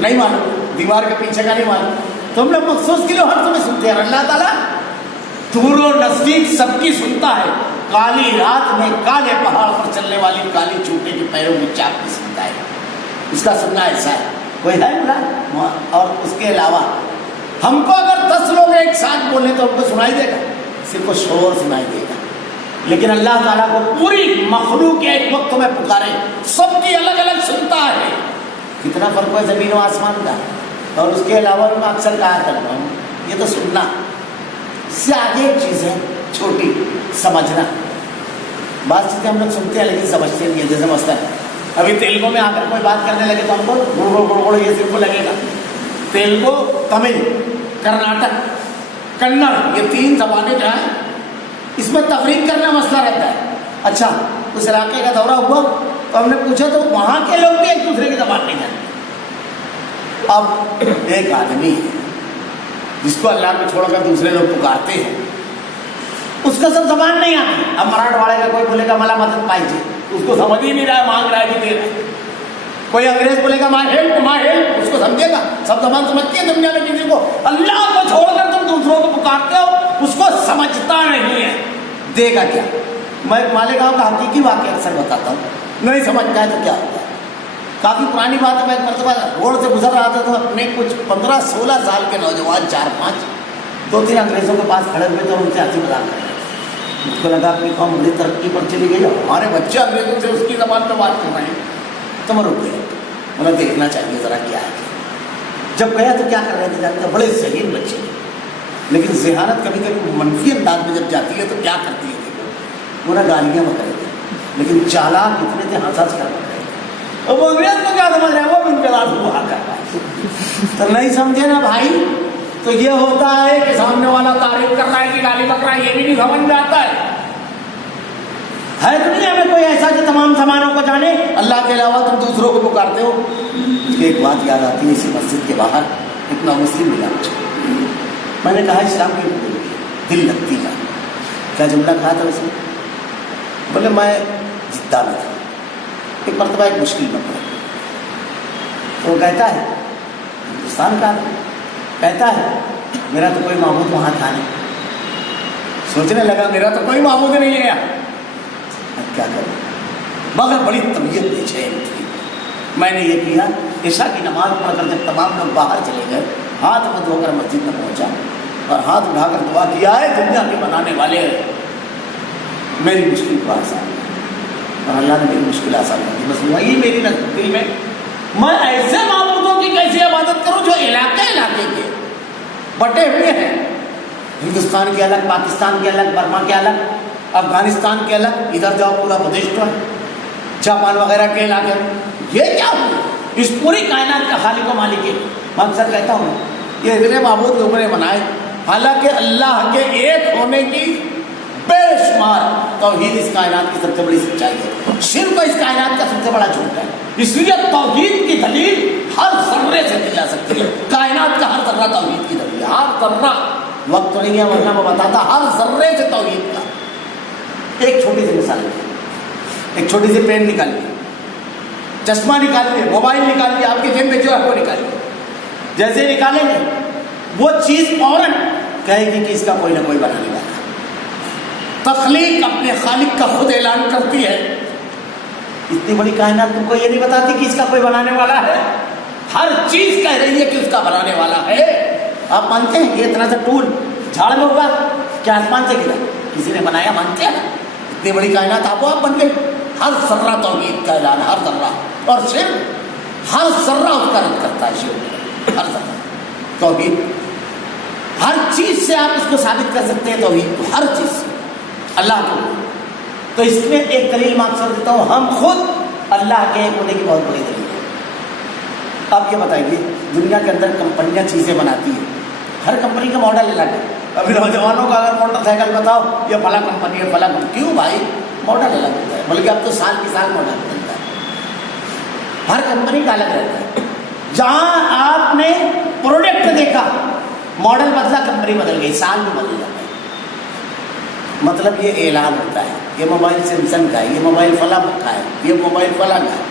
نہیں معلوم, دیوار کے پیچھے کا نہیں معلوم. تو ہم لوگ مخصوص کے لیے ہر ٹون میں سنتے ہیں. اللہ تعالیٰ دور و نزدیک سب کی سنتا ہے. کالی رات میں کالے پہاڑ پر چلنے والی کالی چوٹے کے پیروں کی چاپ کی سنتا ہے. اس کا سننا ایسا ہے. کوئی ہے بلا؟ اور اس کے علاوہ ہم کو اگر 10 لوگ ایک ساتھ بولیں تو ہم کو سنائی دے گا, صرف شور سنائی دے گا. لیکن اللہ تعالیٰ کو پوری مخلوق کے ایک وقت میں پکارے, سب کی الگ الگ سنتا ہے. کتنا فرق ہے زمین و آسمان کا. اور اس کے علاوہ میں اکثر کہا کرتا ہوں یہ تو سننا, اس سے آگے ایک چیز ہے چھوٹی, سمجھنا. بعض چیزیں ہم لوگ سنتے ہیں لیکن سمجھتے نہیں ہیں. جیسے مثلاً ابھی تیلگو میں آ کر کوئی بات کرنے لگے تو ہم کو گڑ گڑ یہ صرف لگے گا. تیلگو, تمل, کرناٹک, کنڑ, یہ 3 زبانیں جو ہیں اس میں تفریق کرنا مسئلہ رہتا ہے. اچھا اس علاقے کا دورہ ہوا تو ہم نے پوچھا تو وہاں کے لوگ بھی ایک دوسرے کی زبان نہیں جانتے. اب ایک آدمی جس کو اللہ کو چھوڑ کر دوسرے لوگ پکارتے ہیں اس کا سب زبان نہیں آتی. اب مراٹھواڑے کا کوئی بولے گا ملا مدد پائیے, اس کو سمجھ ہی نہیں رہا ہے, مانگ رہا ہے کہ دے رہا ہے. کوئی انگریز بولے گا مائی ہیلپ, اس کو سمجھے گا. سب زبان سمجھتی ہے دنیا میں کسی کو. اللہ کو چھوڑ کر تم دوسروں کو پکارتے ہو, اس کو سمجھتا نہیں ہے, دے گا کیا؟ میں مالیگاؤں کا حقیقی واقعہ اکثر بتاتا ہوں, نہیں سمجھتا ہے تو کیا ہوتا ہے. کافی پرانی بات ہے. میں ایک مرتبہ روڈ سے گزر رہا تھا تو اپنے کچھ 15-16 سال کے نوجوان 4-5 2-3 انگریزوں کے پاس کھڑے ہوئے تھے اور ان سے ہنسی مذاق کر رہے تھے. مجھ کو لگا اپنی قوم بڑی ترقی پر چلی گئی, ہمارے بچے انگریزوں سے اس کی زبان پہ بات کر رہے ہیں. تو میں رک گیا, مطلب دیکھنا چاہیے ذرا کیا ہے. جب گیا تو کیا کر رہے تھے جانتے, بڑے ذہین بچے, لیکن ذہانت کبھی کبھی منفی انداز میں جب جاتی ہے تو کیا کرتی ہے. دیکھو وہ نہ گالیاں میں کرے تھے لیکن چالاک اتنے تھے, ہنس کر رہے تھے. اور وہ انگریز کو کیا سمجھ رہے ہیں, وہ بھی ان کے ساتھ وہاں کر رہا ہے. تو نہیں سمجھے نا بھائی, تو یہ ہوتا ہے کہ سامنے والا تعریف کر رہا ہے کہ گالی بک رہا ہے، یہ بھی نہیں سمجھ میں آتا ہے دنیا میں کوئی ایسا جو تمام سامانوں کو جانے؟ اللہ کے علاوہ تم دوسروں کو پکارتے ہو. مجھے ایک بات یاد آتی ہے، اسی مسجد کے باہر ایک نامسلم ملا مجھے. میں نے کہا اسلام کی دل لگتی ہے. کیا جملہ کہا تھا اس نے؟ بولے میں جدہ میں تھا، ایک مرتبہ ایک مشکل میں پڑا. تو وہ کہتا ہے ہندوستان کا کہتا ہے میرا تو کوئی معبود وہاں تھا نہیں. سوچنے لگا میرا تو کوئی معبود نہیں ہے، کیا کروں؟ مگر بڑی طبیعت بے چین تھی. میں نے یہ کیا، عشاء کی نماز پڑھ کر جب تمام لوگ باہر چلے گئے، ہاتھ میں دھو کر مسجد میں پہنچا اور ہاتھ اٹھا کر دعا کیا ہے دنیا کے بنانے والے میری مشکل کو آسان کر، اور اللہ نے میری مشکل آسان کر دی. بس وہی میری دل میں ایسے معبودوں کی کیسی عبادت کروں جو علاقے کے بٹے ہوئے ہیں، ہندوستان کے الگ، پاکستان کے الگ، برما کے الگ، افغانستان کے الگ، ادھر جاؤ پورا بدشت ہے، جاپان وغیرہ کے علاقے. یہ کیا ہو؟ اس پوری کائنات کا خالق و مالک ہے. میں اکثر کہتا ہوں یہ اتنے معبود لوگوں نے بنائے، حالانکہ اللہ کے ایک ہونے کی بے شمار توحید اس کائنات کی سب سے بڑی سچائی ہے. شرک اس کائنات کا سب سے بڑا جھوٹ ہے. اس لیے توحید کی دلیل ہر ذرے سے دی جا سکتی ہے. کائنات کا ہر ذرہ توحید کی دلیل ہے، ہر ذرہ. وقت تو نہیں ہے ورنہ میں بتاتا ہر ذرے سے توحید کا. ایک چھوٹی سی مثال ہے، ایک چھوٹی سی پین نکالیے، چشمہ نکالیے، موبائل نکالیے، آپ کی جیب میں جو ہے وہ نکالیے. جیسے نکالیں گے وہ چیز فوراً کہے گی کہ اس کا کوئی نہ کوئی بنانے والا. تخلیق اپنے خالق کا خود اعلان کرتی ہے. اتنی بڑی کائنات تم کو یہ نہیں بتاتی کہ اس کا کوئی بنانے والا ہے؟ ہر چیز کہہ رہی ہے کہ اس کا بنانے والا ہے. آپ مانتے ہیں یہ اتنا سا ٹول جھاڑ میں ہوگا کیا آسمان سے گرا؟ کسی نے بنایا؟ مانتے ہیں نا؟ اتنی بڑی کائنات آپ بن گئے. ہر ذرہ توحید کا اعلان، ہر ذرہ. اور صرف ہر ذرہ اس کا رد کرتا ہے. شرک ہر ذرہ توحید. ہر چیز سے آپ اس کو ثابت کر سکتے ہیں توحید کو، ہر چیز سے اللہ کو. تو اس میں ایک دلیل میں آپ سے دیتا ہوں، ہم خود اللہ کے ایک ہونے کی بہت بڑی دلیل ہے. آپ یہ بتائیے دنیا کے اندر کمپنیاں چیزیں بناتی ہیں، ہر کمپنی کا ماڈل الگ ہے. ابھی نوجوانوں کا اگر موٹر سائیکل بتاؤ یہ فلاں کمپنی ہے، فلاں کمپنی. کیوں بھائی؟ ماڈل الگ ہوتا ہے، بلکہ اب تو سال کی سال ماڈل بدلتا ہے. ہر کمپنی کا الگ رہتا ہے. جہاں آپ نے پروڈکٹ دیکھا ماڈل بدلا، کمپنی بدل گئی، سال میں بدل جاتا ہے. مطلب یہ اعلان ہوتا ہے یہ موبائل سیمسنگ کا ہے، یہ موبائل فلاں کا ہے، یہ موبائل فلاں کا ہے.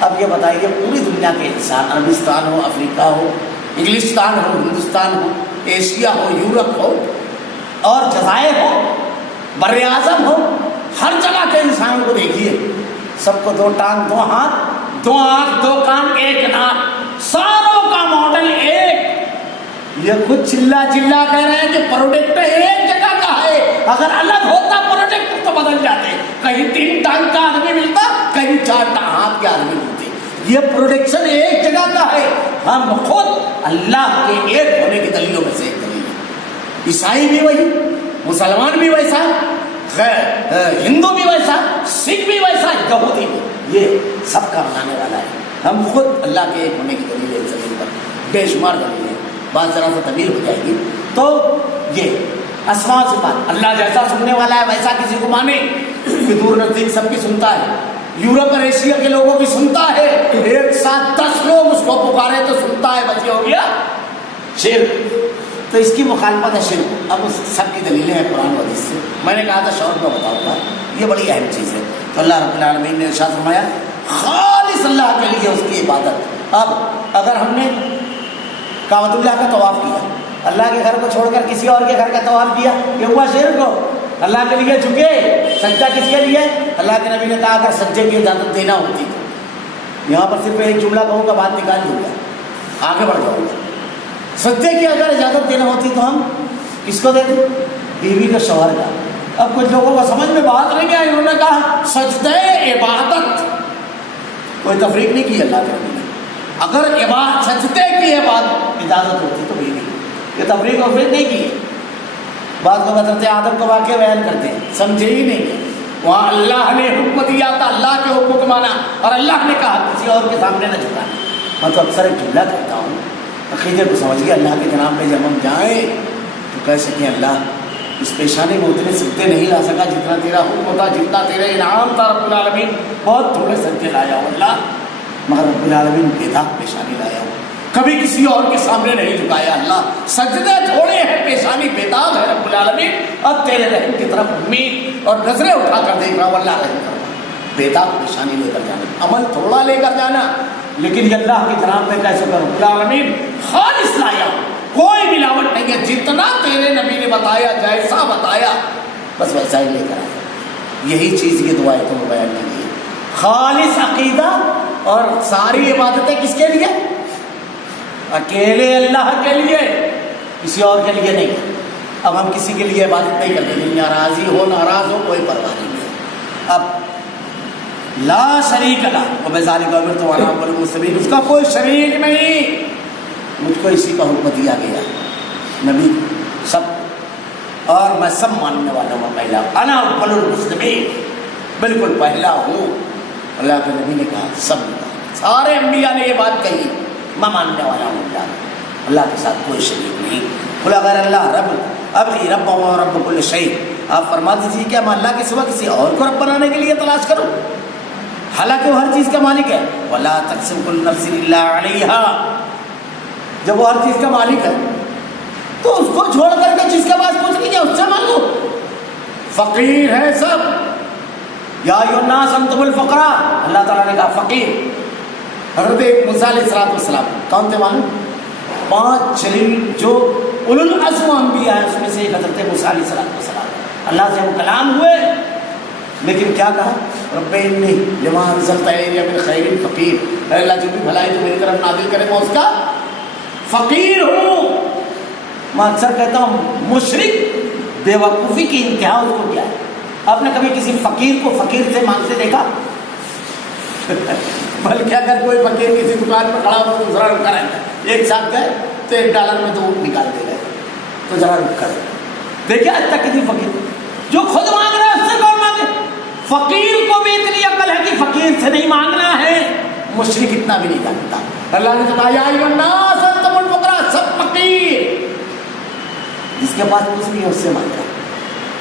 اب یہ بتائیے پوری دنیا کے انسان، عربستان ہو، افریقہ ہو، انگلستان ہو، ہندوستان ہو، ایشیا ہو، یورپ ہو اور جزائر ہو، بر اعظم ہو، ہر جگہ کے انسان کو دیکھیے، سب کو 2 ٹانگ 2 ہاتھ 2 آنکھ 2 کان 1 ناک، ساروں کا ماڈل ایک. یہ خود چلا کہہ رہے ہیں کہ پروڈکٹ ایک جگہ کا ہے. اگر الگ ہوتا پروڈکٹ تو بدل جاتے، کہیں 3 ٹانگ کا آدمی ملتا، کہیں 4 ہاتھ کے آدمی ملتے. یہ پروڈکشن ایک جگہ کا ہے. ہم خود اللہ کے ایک ہونے کی دلیلوں میں سے ایک دلیل ہے. عیسائی بھی وہی، مسلمان بھی ویسا، ہندو بھی ویسا، سکھ بھی ویسا، یہودی بھی. یہ سب کا بنانے والا ہے. ہم خود اللہ کے ایک ہونے کی دلیل ہے. زمین پر بے شمار دلیل ہے. بات ذرا سے طویل ہو جائے گی. تو یہ اسماء و صفات، اللہ جیسا سننے والا ہے ویسا کسی کو مانے کہ دور نزدیک سب کی سنتا ہے. یورپ اور ایشیا کے لوگوں کی سنتا ہے، ایک ساتھ 10 لوگ اس کو پکارے تو سنتا ہے. بس یہ ہو گیا شرک. تو اس کی مخالفت ہے شرک. اب سب کی دلیلیں ہیں قرآن و حدیث سے. میں نے کہا تھا شوق میں بتاؤں گا، یہ بڑی اہم چیز ہے. تو اللہ رب العالمین نے ارشاد فرمایا خالص اللہ کے لیے اس کی عبادت. اب اگر ہم نے کعبۃ اللہ کا طواف کیا، اللہ کے گھر کو چھوڑ کر کسی اور کے گھر کا طواف کیا، یہ ہوا شرک. ہو اللہ کے لیے جھکے، سجدہ کس کے لیے؟ اللہ کے نبی نے کہا اگر سجدے کی اجازت دینا ہوتی تو. یہاں پر صرف ایک جملہ کہوں گا، بات نکال دوں گا، آگے بڑھ جاؤں گا. سجدے کی اگر اجازت دینا ہوتی تو ہم کس کو دیتے؟ بیوی کا، شوہر کا. اب کچھ لوگوں کو سمجھ میں بات نہیں آئی، انہوں نے کہا سجدے عبادت. کوئی تفریق نہیں کی اللہ کے نبی نے. اگر سجدے کی اجازت ہوتی تو بیوی، یہ تفریق نہیں کی. بعض لوگ حضرت آدم کو واقعہ بیان کرتے ہیں، سمجھے ہی نہیں. وہاں اللہ نے حکم دیا تھا، اللہ کے حکم کو مانا، اور اللہ نے کہا کسی اور کے سامنے نہ جھکانا. میں تو اکثر ایک جملہ کہتا ہوں عقیدے کو سمجھ گئے اللہ کے جناب میں جب ہم جائیں تو کہہ سکیں اللہ اس پیشانی میں اتنے سجدے نہیں لا سکا جتنا تیرا حکم تھا، جتنا تیرا انعام تھا رب العالمین، بہت تھوڑے سجدے لایا ہوں اللہ، مگر رب العالمین بے داغ پیشانی لایا ہوں، کبھی کسی اور کے سامنے نہیں جھکایا اللہ، سجدے تھوڑے ہیں پیشانی بے داغ ہے رب العالمین، اب تیرے رحم کی طرف امید اور نظریں اٹھا کر دیکھ رہا ہوں اللہ رحم کرنا، بے داغ پیشانی لے کر جانا، عمل تھوڑا لے کر جانا، لیکن یہ اللہ کی جناب میں کیسے کروں رب العالمین خالص لایا ہوں، کوئی ملاوٹ نہیں ہے، جتنا تیرے نبی نے بتایا جیسا بتایا بس ویسا ہی لے کر آیا، یہی چیز یہ دعائیں تو بیان کی گئی، خالص عقیدہ اور ساری عبادتیں کس کے لیے؟ اکیلے اللہ کے لیے، کسی اور کے لیے نہیں۔ اب ہم کسی کے لیے عبادت نہیں کرتے، دنیا راضی ہو ناراض ہو کوئی پرواہ نہیں ہے۔ اب لا شریک اللہ وبذالک امرت وانا اول المسلمین، اس کا کوئی شریک نہیں، مجھ کو اسی کا حکم دیا گیا نبی سب، اور میں سب ماننے والا ہوں، پہلا انا اول المسلمین، بالکل پہلا ہوں۔ اللہ کے نبی نے کہا، سب نے کہا، سارے انبیاء نے یہ بات کہی، میں ماننے والا ہوں اللہ کے ساتھ کوئی شریک نہیں، کھلا غیر اللہ رب ابھی رب و رب کل شیء، آپ فرما دیجیے کیا میں اللہ کے سوا کسی اور کو رب بنانے کے لیے تلاش کروں، حالانکہ وہ ہر چیز کا مالک ہے، ولا تقسم کل نفس الا علیہا، جب وہ ہر چیز کا مالک ہے تو اس کو چھوڑ کر کے جس کے پاس کچھ نہیں ہے اس سے مانگو، فقیر ہے سب، یا ایھا الناس انتم الفقراء، اللہ تعالیٰ نے کہا فقیر۔ حضرت موسیٰ علیہ السلام کون تھے معلوم؟ 5 جلیل جو اولو العزم انبیاء ہیں اس میں سے ایک حضرت موسیٰ علیہ السلام، اللہ سے ہم کلام ہوئے، لیکن کیا کہا؟ رب انی لما انزلت الی من خیر فقیر، اے اللہ جو بھی بھلائی تو میری طرف نازل کرے میں اس کا فقیر ہوں۔ میں اکثر کہتا ہوں مشرک بے وقوفی کی انتہا اس کو کیا ہے؟ آپ نے کبھی کسی فقیر کو فقیر سے مانگتے دیکھا؟ بلکہ اگر کوئی فقیر کسی دکان پہ کھڑا ہو تو ذرا رکا رہتا ہے، ایک ساتھ گئے تو $1 میں 2 نکال دے گئے، تو ذرا رک کر دیکھیے آج تک کسی فقیر جو خود مانگ رہا ہے اس سے کون مانگے؟ فقیر کو بھی اتنی عقل ہے کہ فقیر سے نہیں مانگنا ہے، مشرک اتنا بھی نہیں جانتا۔ اللہ نے کہا یا ایھا الناس انتم الفقراء، سب فقیر، جس کے پاس کچھ نہیں ہے اس سے مانگا،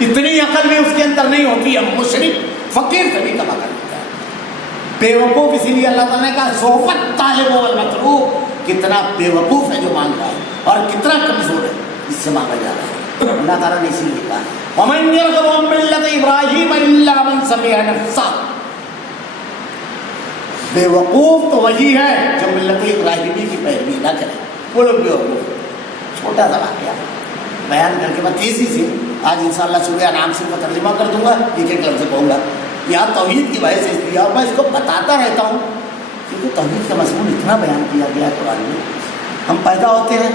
اتنی عقل بھی اس کے اندر نہیں ہوتی ہے، مشرک فقیر سے بھی کما کر لیتا ہے، بے وقوف، اسی لیے اللہ تعالیٰ نے کہا صحبت طالب والمطلوب، کتنا بے وقوف ہے جو مانگ رہا ہے اور کتنا کمزور ہے جس سے مانگا جا رہا ہے۔ اللہ تعالیٰ نے اسی لیے کہا وَمَن يَرْغَبُ عَن مِّلَّةِ إِبْرَاهِيمَ إِلَّا مَن سَفِهَ نَفْسَهُ، بے وقوف تو وہی ہے جو ملت ابراہیمی کی پیروی نہ کرے، وہ لوگ بے وقوف۔ چھوٹا سا واقعہ بیان کر کے میں تیزی سے آج انشاءاللہ سورہ انعام سے میں ترجمہ کر دوں گا، ایک ایک لفظ کہوں گا، یہاں توحید کی وجہ سے اس لیے میں اس کو بتاتا رہتا ہوں کیونکہ توحید کا مضمون اتنا بیان کیا گیا ہے قرآن میں۔ ہم پیدا ہوتے ہیں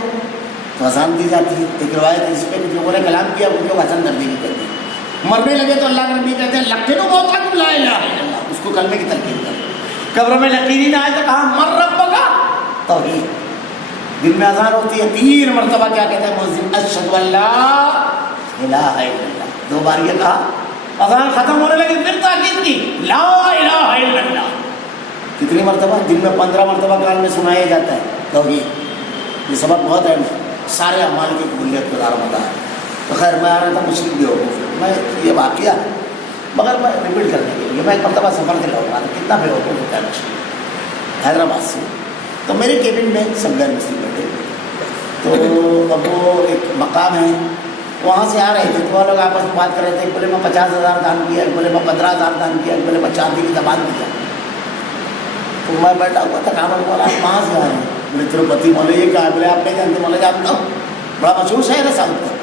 تو اذان دی جاتی ہے، ایک روایت ہے جس پہ لوگوں نے کلام کیا وہ لوگ اذان تبدیلی کرتے ہیں، مرنے لگے تو اللہ کے نبی کہتے ہیں لقنوا موتاکم لا الہ الا اللہ، اس کو کلمے کی تلقین کرو، قبر میں لکیری نہ آئے تو کہا من ربک، توحید۔ دن میں اذان ہوتی ہے 3 مرتبہ کیا کہتا ہے مؤذن؟ اشہد ان لا الہ الا اللہ، 2 بار یہ کہا، اذان ختم ہونے لگی پھر تاکید کی لا الہ الا اللہ، کتنی مرتبہ؟ دن میں 15 مرتبہ کان میں سنایا جاتا ہے توحید۔ یہ سبق بہت ہے، سارے اعمال کی قبولیت کا دار ہے۔ تو خیر میں آ رہا تھا مشرک بھی ہو، میں یہ واقعہ مگر میں ریپیٹ کرنے کے لیے، میں ایک مرتبہ سفر سے لوٹ رہا تھا، کتنا بے وقوف ہوتا ہے مشرک، حیدرآباد سے، تو میرے کیبن میں سب غیر مسلم بیٹھے، تو اب وہ ایک مقام ہے وہاں سے آ رہے تھے، تو وہ لوگ آپس میں بات کر رہے تھے، ایک بولے میں 50,000 دان کیا، ایک بولے میں 15,000 دان کیا، ایک بولے میں چاندی کی زبان دیا، تو میں بیٹھا ہوا تھا، کہاں بولا آپ کہاں سے آ رہے ہیں؟ بولے تروپتی، بولے یہ کہا ہے؟ بولے آپ نہیں جانتے؟ بولے جانتا ہوں، بڑا مشہور شہر ہے ساؤتھ کا،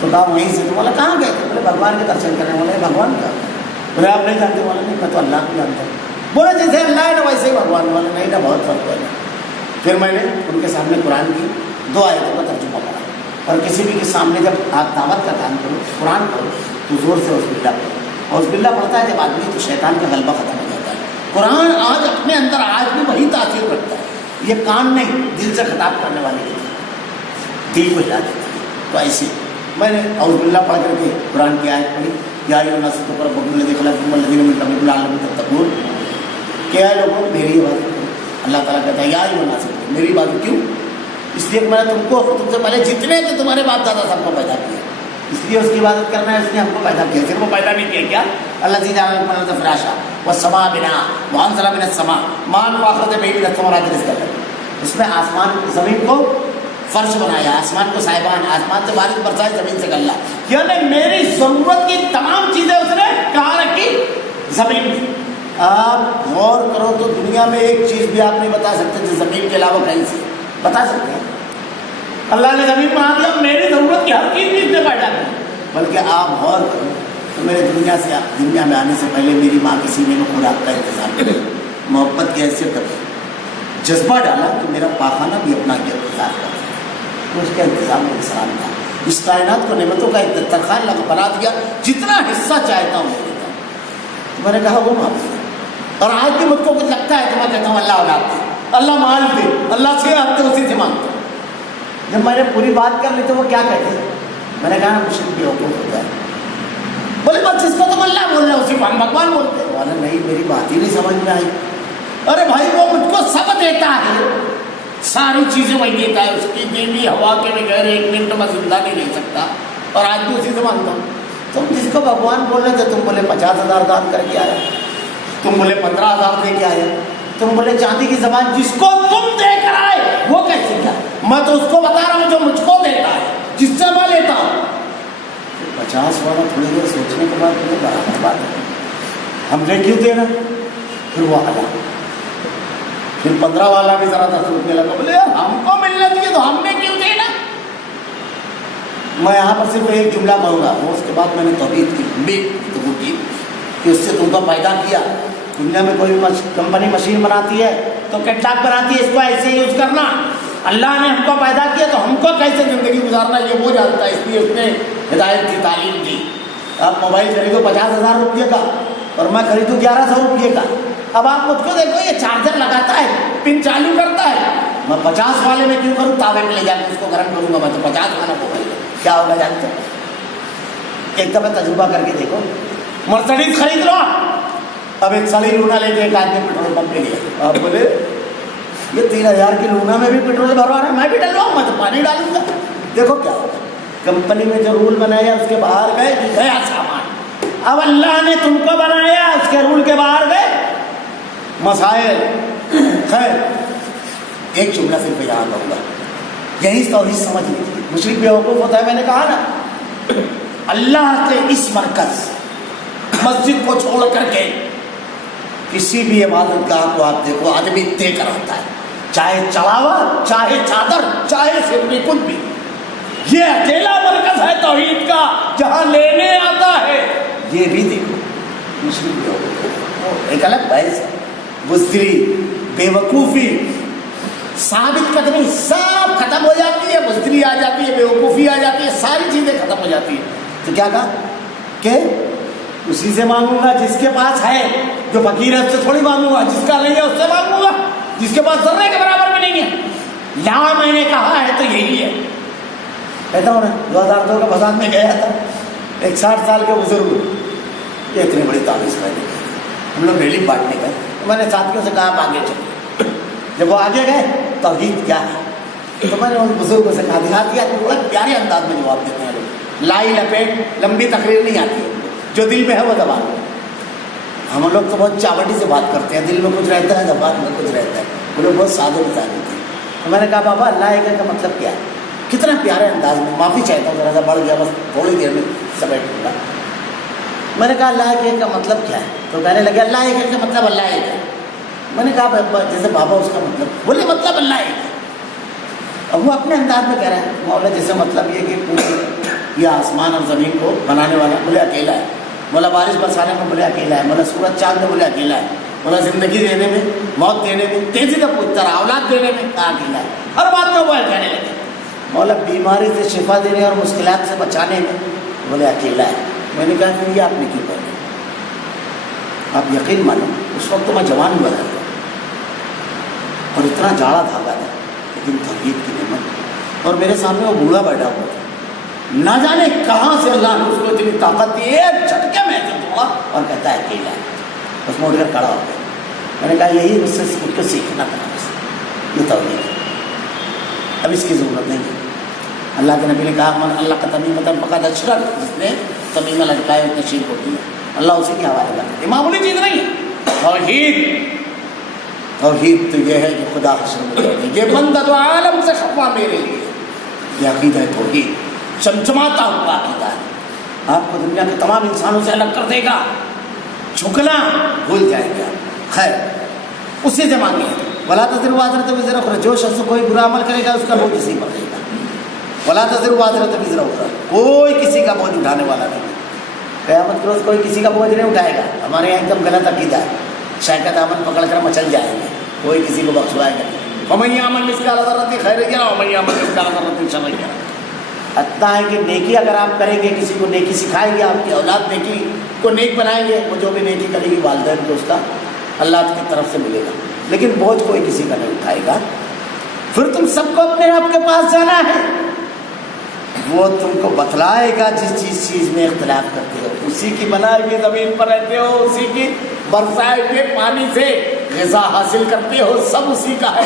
تو کہا وہیں سے، تو بولا کہاں گئے تھے؟ بولے بھگوان کے درشن کرنے، بولے بھگوان کا، بولے آپ نہیں جانتے؟ بولے نہیں، میں تو اللہ کو جانتا ہوں، بولے جیسے اللہ ہے نا ویسے ہی بھگوان، بولے نہیں نا بہت فرق ہے۔ پھر میں نے ان کے سامنے قرآن کی 2 آیتوں کا ترجمہ پڑھا، اور کسی بھی کے سامنے جب آپ دعوت کا کام کرو قرآن پڑھو تو زور سے اعوذ باللہ پڑھو، اعوذ باللہ پڑھتا ہے جب آدمی تو شیطان کا غلبہ ختم ہو جاتا ہے۔ قرآن آج اپنے اندر آج بھی وہی تاثیر رکھتا ہے، یہ کان نہیں دل سے خطاب کرنے والی دل کو ہلا دیتی ہے۔ تو ایسے میں نے اعوذ باللہ پڑھ کر کے قرآن کی آیت پڑھی، یا ایھا الناس اتقوا ربکم الذی خلقکم والذین من قبلکم لعلکم تتقون، کہ اے لوگوں میری عبادت کرو۔ اللہ تعالیٰ کہتا ہے یا ایھا الناس، میری عبادت کیوں؟ اس لیے کہ میں نے تم کو تم سے پہلے جتنے تھے تمہارے باپ دادا سب کو پیدا کیا، اس لیے اس کی عبادت کرنا ہے، اس نے ہم کو پیدا کیا، صرف وہ پیدا نہیں کیا کیا اللہ جی جعل لكم الارض فراشا والسماء بناء وانزل من السماء ماء فاخرج به من الثمرات رزقا لكم، اس میں آسمان زمین کو فرش بنایا، آسمان کو صاحبان، آسمان سے بارش برسائی، زمین سے گلا، یعنی میری ضرورت کی تمام چیزیں اس نے کہاں رکھی؟ زمین میں۔ آپ غور کرو تو دنیا میں ایک چیز بھی آپ نہیں بتا سکتے جو زمین کے علاوہ کہیں سے بتا سکتے ہیں؟ اللہ نے زمین بنا دیا، میری ضرورت کی ہر چیز بھی اس نے پیدا کی۔ بلکہ آپ غور کرو تو میرے دنیا میں آنے سے پہلے میری ماں کے سینے میں خوراک کا انتظام کرے، محبت کی حیثیت کا جذبہ ڈالا کہ میرا پاخانہ بھی اپنا انتظار کرتا ہے، تو اس کا انتظام انسان تھا۔ اس کائنات کو نعمتوں کا ایک دسترخوان بنا دیا، جتنا حصہ چاہتا ہوں میں دیتا ہوں۔ میں نے کہا وہ معاف ہے، اور آج بھی مجھ کو کچھ لگتا ہے تو میں کہتا ہوں اللہ اولاد دے، اللہ مال دے، اللہ سے آتے اسی سے مانگتا ہوں۔ جب میں نے پوری بات کر لی تو وہ کیا کہتے ہیں؟ میں نے کہا نا مشرک بھی حقوق ہوتا ہے، بولے بس جس کو تم اللہ بول رہے ہو اسی کو ہم بھگوان بولتے ہیں۔ بولے نہیں، میری بات ہی نہیں سمجھ میں آئی۔ ارے بھائی وہ مجھ کو سب دیتا ہے، ساری چیزیں وہی دیتا ہے، اس کی بیوی ہوا کے بغیر ایک منٹ میں زندہ نہیں رہ سکتا، اور آج بھی اسی سے مانگتا ہوں۔ تم جس کو بھگوان بول رہے تھے، تم بولے 50,000 دان کر کے آئے، تم بولے 15,000 دے کے آئے، تم بولے چاندی کی زبان جس کو تم دے کر آئے وہ کیسے کیا؟ میں تو اس کو بتا رہا ہوں جو مجھ کو دیتا ہے، جس سے میں لیتا ہوں۔ 50 والا تھوڑی دیر سوچنے کے بعد مجھے برابر بات ہے، ہم نے کیوں دینا؟ پھر وہ آیا، پھر 15 والا بھی ذرا سا سوچنے لگا، بولے یار ہم کو ملنا چاہیے تو ہم نے کیوں دینا؟ میں یہاں پر صرف ایک جملہ کہوں گا، اس کے بعد میں نے توحید کی لمبی گفتگو کی کہ اس سے تم کو پیدا کیا۔ دنیا میں کوئی کمپنی مشین بناتی ہے تو کیٹلاگ بناتی ہے، اس کو ایسے یوز کرنا۔ اللہ نے ہم کو پیدا کیا تو ہم کو کیسے زندگی گزارنا یہ وہ جانتا ہے، اس لیے اس نے ہدایت کی، تعلیم دی۔ آپ موبائل خریدو 50,000 روپئے کا اور میں خریدوں 1100 روپئے کا، اب آپ مجھ کو دیکھو یہ چارجر لگاتا ہے، پن چالو کرتا ہے، میں 50 والے میں کیوں کروں؟ تاوے پہ لے جا کے اس کو گرم کروں گا، میں تو 50 والا موبائل کیا ہوگا جانتے ہیں؟ ایک دفعہ تجربہ کر کے دیکھو، مرسڈیز خرید لو، اب ایک سالی لونا لے کے ایک آدمی پیٹرول پمپ پہ لیا، آپ بولے یہ 3,000 کی لونا میں بھی پیٹرول بھروا رہا ہے، میں بھی ڈلواؤں، میں تو پانی ڈالوں گا۔ دیکھو کیا ہوگا، کمپنی میں جو رول بنایا اس کے باہر گئے، گیا سامان۔ اب اللہ نے تم کو بنایا، اس کے رول کے باہر گئے، مسائل۔ خیر ایک جملہ صرف یاد ہوگا، یہی توحید سمجھ لیجیے۔ مشرک بے وقوف ہوتا ہے، میں نے کہا نا، اللہ کے اس مرکز مسجد کو چھوڑ کر کے کسی بھی عبادت گاہ کو آپ دیکھو، آدمی دے کر آتا ہے، چاہے چڑھاوا، چاہے چادر، چاہے سرنی، کچھ بھی۔ یہ اکیلا مرکز ہے توحید کا جہاں لینے آتا ہے۔ یہ بھی دیکھو مشرک بے وقوف، ایک الگ بحث ہے، بزدلی، بے وقوفی، ثابت قدمی سب ختم ہو جاتی ہے، بزدلی آ جاتی ہے، بے وقوفی آ جاتی ہے، ساری چیزیں ختم ہو جاتی ہیں۔ تو کیا کہا کہ اسی سے مانگوں گا جس کے پاس ہے، جو فقیر ہے اس سے تھوڑی مانگوں گا، جس کا نہیں ہے اس سے مانگوں گا، جس کے پاس ذرے کے برابر بھی نہیں ہے۔ لا میں نے کہا ہے تو یہی ہے، کہتا ہوں نا 2002 کا بسات میں گیا تھا، ایک 60 سال کے بزرگ، یہ اتنی بڑی تعویذ میں نے، ہم لوگ ریلی بانٹنے گئے، میں نے ساتھیوں سے کہا آپ آگے چلو۔ جب وہ آگے گئے توحید کیا ہے تو میں نے ان بزرگوں سے کہا، دیہاتی آدمی بڑے پیارے انداز میں جواب دیتے ہیں لوگ، لائی لپیٹ لمبی تقریر نہیں آتی ہے، جو دل میں ہے وہ زبان میں۔ ہم لوگ تو بہت چاوٹی سے بات کرتے ہیں، دل میں کچھ رہتا ہے، زبان میں کچھ رہتا ہے، وہ لوگ بہت سادے مزاج ہوتے ہیں۔ تو میں نے کہا بابا اللہ ایک کا مطلب کیا ہے؟ کتنا پیارے انداز میں، معافی چاہتا ہوں ذرا سا بڑھ گیا، بس تھوڑی دیر میں سمیٹ لوں گا۔ میں نے کہا اللہ ایک کا مطلب کیا ہے؟ تو کہنے لگے اللہ ایک کا مطلب اللہ ایک ہے۔ میں نے کہا جیسے بابا اس کا مطلب، بولے مطلب اللہ ایک ہے۔ اب وہ اپنے انداز میں کہہ رہے ہیں مولا جیسے مطلب یہ کہ پوری یہ آسمان اور زمین کو بنانے والا بولے اکیلا ہے، مولا بارش برسانے میں بولے اکیلا ہے، مولا سورج چاند میں بولے اکیلا ہے، مولا زندگی دینے میں، موت دینے میں، تیزی سے پوچھتا رہا، اولاد دینے میں کہا اکیلا ہے۔ ہر بات میں وہ کہنے لگے مولا بیماری سے شفا دینے اور مشکلات سے بچانے میں بولے اکیلا ہے۔ میں نے کہا پھر یہ آپ نے کیوں کہا؟ آپ یقین مانو اس وقت تو میں جوان ہوا تھا اور اتنا جاڑا دھاگا تھا، لیکن توحید کی نعمت، اور میرے سامنے وہ بوڑھا بیٹھا ہوا تھا، نہ جانے کہاں سے اللہ نے اس کو اتنی طاقت دی، ایک جھٹکے میں سے دھوڑا اور کہتا ہے اکیلا ہے، بس میں اٹھ کر کھڑا ہو گیا۔ میں نے کہا یہی مجھ سے کچھ کو سیکھنا تھا، یہ توحید ہے۔ اب اس کی ضرورت نہیں ہے. اللہ کے نبی نے کہا من اللہ کا تمیمۃ فقد اشرک, جس نے تمیمہ لٹکائے اس نے شرک ہو کیا. اللہ اسی کے حوالے کرتا ہے. یہ معمولی چیز نہیں ہے. توحید تو یہ ہے کہ خدا حشر میں جائے. یہ بندہ تو عالم سے خفا میرے لیے, یہ عقیدہ توحید چمچماتا ہوا عقیدہ ہے. آپ کو دنیا کے تمام انسانوں سے الگ کر دے گا. جھکنا بھول جائیں گے آپ. خیر اسی سے مانگے ولا تزر وازرۃ وزر اخرى, جو شخص کوئی برا عمل کرے گا اس کا بوجھ اسی پر رہے گا. ولا تزر وازرۃ وزر اخرى, کوئی کسی کا بوجھ اٹھانے والا نہیں. قیامت کے روز کوئی کسی کا بوجھ نہیں اٹھائے گا. ہمارے یہاں ایک دم غلط عقیدہ ہے, شے کا دامن پکڑ کر مچل جائیں گے, کوئی کسی کو بخشوائے گا نہیں. ومن یعمل مثقال ذرۃ خیرا یرہ ومن یعمل مثقال ذرۃ شرا یرہ. اتنا ہے کہ نیکی اگر آپ کریں گے, کسی کو نیکی سکھائیں گے, آپ کی اولاد نیکی کو نیک بنائیں گے, وہ جو بھی نیکی کرے گی والدین کو اس کا اللہ کی طرف سے ملے گا. لیکن بوجھ کوئی کسی کا نہیں اٹھائے گا. پھر تم سب کو اپنے رب کے پاس جانا ہے, وہ تم کو بتلائے گا جس چیز میں اختلاف کرتے ہو. اسی کی بنائی ہوئی زمین پر رہتے ہو, اسی کی برسائے ہوئے پانی سے غذا حاصل کرتے ہو, سب اسی کا ہے.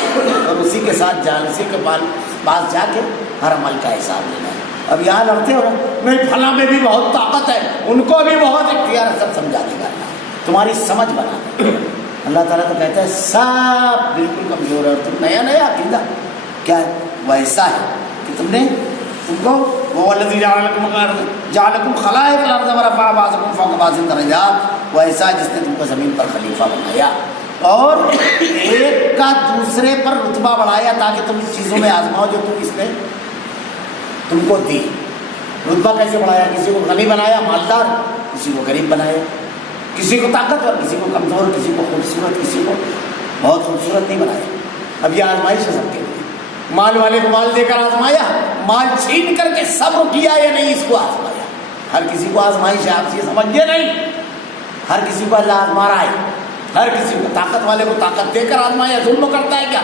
اور اسی کے ساتھ جان, اسی کے پاس جا کے ہر عمل کا حساب لینا ہے. اب یہاں لڑتے ہو نا, نہیں پھلاں میں بھی بہت طاقت ہے, ان کو بھی بہت اختیار ہے, سب سمجھا دے گا تمہاری سمجھ بنا دے. اللہ تعالیٰ تو کہتا ہے سب بالکل کمزور ہے, اور تم نیا نیا عقیدہ کیا ہے, وہ ایسا ہے کہ تم کو وہ الذی جعلکم خلائق الارض ورفع بعضکم فوق بعض درجات, وہ ایسا ہے جس نے تم کو زمین پر خلیفہ بنایا اور ایک کا دوسرے پر رتبہ بڑھایا تاکہ تم اس چیزوں میں آزماؤ جو تم اس نے تم کو دی. رتبہ کیسے بڑھایا؟ کسی کو غنی بنایا مالدار, کسی کو غریب بنایا, کسی کو طاقتور, کسی کو کمزور, کسی کو خوبصورت, کسی کو بہت خوبصورت نہیں بنایا. اب یہ آزمائش ہے سب کے لیے. مال والے کو مال دے کر آزمایا, مال چھین کر کے صبر کیا یا نہیں, اس کو آزمایا. ہر کسی کو آزمائش ہے, آپ یہ سمجھیے نہیں. ہر کسی کو اللہ آزما رہا ہے. ہر کسی کو, طاقت والے کو طاقت دے کر آزمایا, ظلم کرتا ہے کیا؟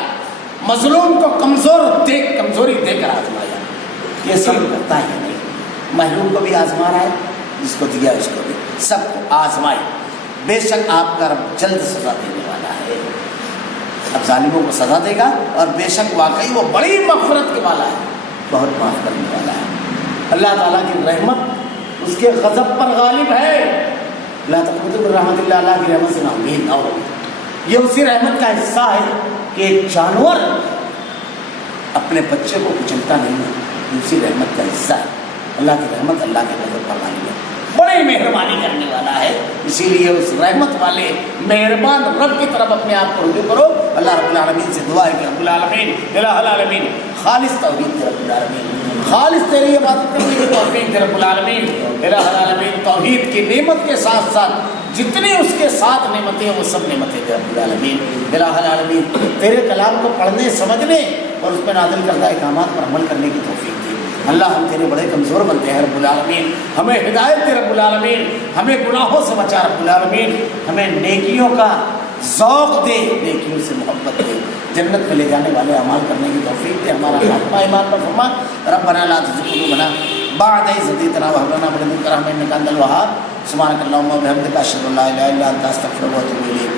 مظلوم کو کمزوری دے کر آزمایا. یہ سب کرتا ہے نہیں. محروم کو بھی آزما رہا ہے, جس کو دیا اس کو بھی, سب کو آزمائے. بے شک آپ کا رب جلد سزا دینے والا ہے. اب ظالموں کو سزا دے گا, اور بے شک واقعی وہ بڑی مغفرت کے والا ہے, بہت معاف کرنے والا ہے. اللہ تعالیٰ کی رحمت اس کے غضب پر غالب ہے. لا تقنطوا من رحمت اللہ, اللہ کی رحمت سے نا امید نہ ہو. یہ اسی رحمت کا حصہ ہے کہ ایک جانور اپنے بچے کو کچلتا نہیں ہے, اسی رحمت کا حصہ ہے. اللہ کی رحمت اللہ کے غضب پر غالب ہے, بڑی مہربانی کرنے والا ہے. اسی لیے اس رحمت والے مہربان رب کی طرف اپنے آپ کو رجوع کرو. اللہ رب العالمین سے دعا ہے کہ رب العالمین الہ العالمین خالص توحید دے رب العالمین, خالص تیری عبادت کرنے کی توفیق دے رب العالمین. الہ العالمین توحید کی نعمت کے ساتھ ساتھ جتنی اس کے ساتھ نعمتیں ہیں وہ سب نعمتیں دے رب العالمین. الہ العالمین تیرے کلام کو پڑھنے, سمجھنے اور اس پہ نازل کردہ احکامات پر عمل کرنے کی توفیق دے. اللہ ہم تیرے بڑے کمزور بنتے ہیں رب العالمین, ہمیں ہدایت دے رب العالمین, ہمیں گناہوں سے بچا رب العالمین, ہمیں نیکیوں کا ذوق دے, نیکیوں سے محبت دے, جنت میں لے جانے والے اعمال کرنے کی توفیق دے. ہمارا خاتمہ ایمان پر فرما. ربنا لا تزغ قلوبنا بعد إذ هديتنا وهب لنا من لدنك رحمة إنك أنت الوهاب. سبحانك اللهم وبحمدك أشهد أن لا إله إلا أنت أستغفرك وأتوب إليك.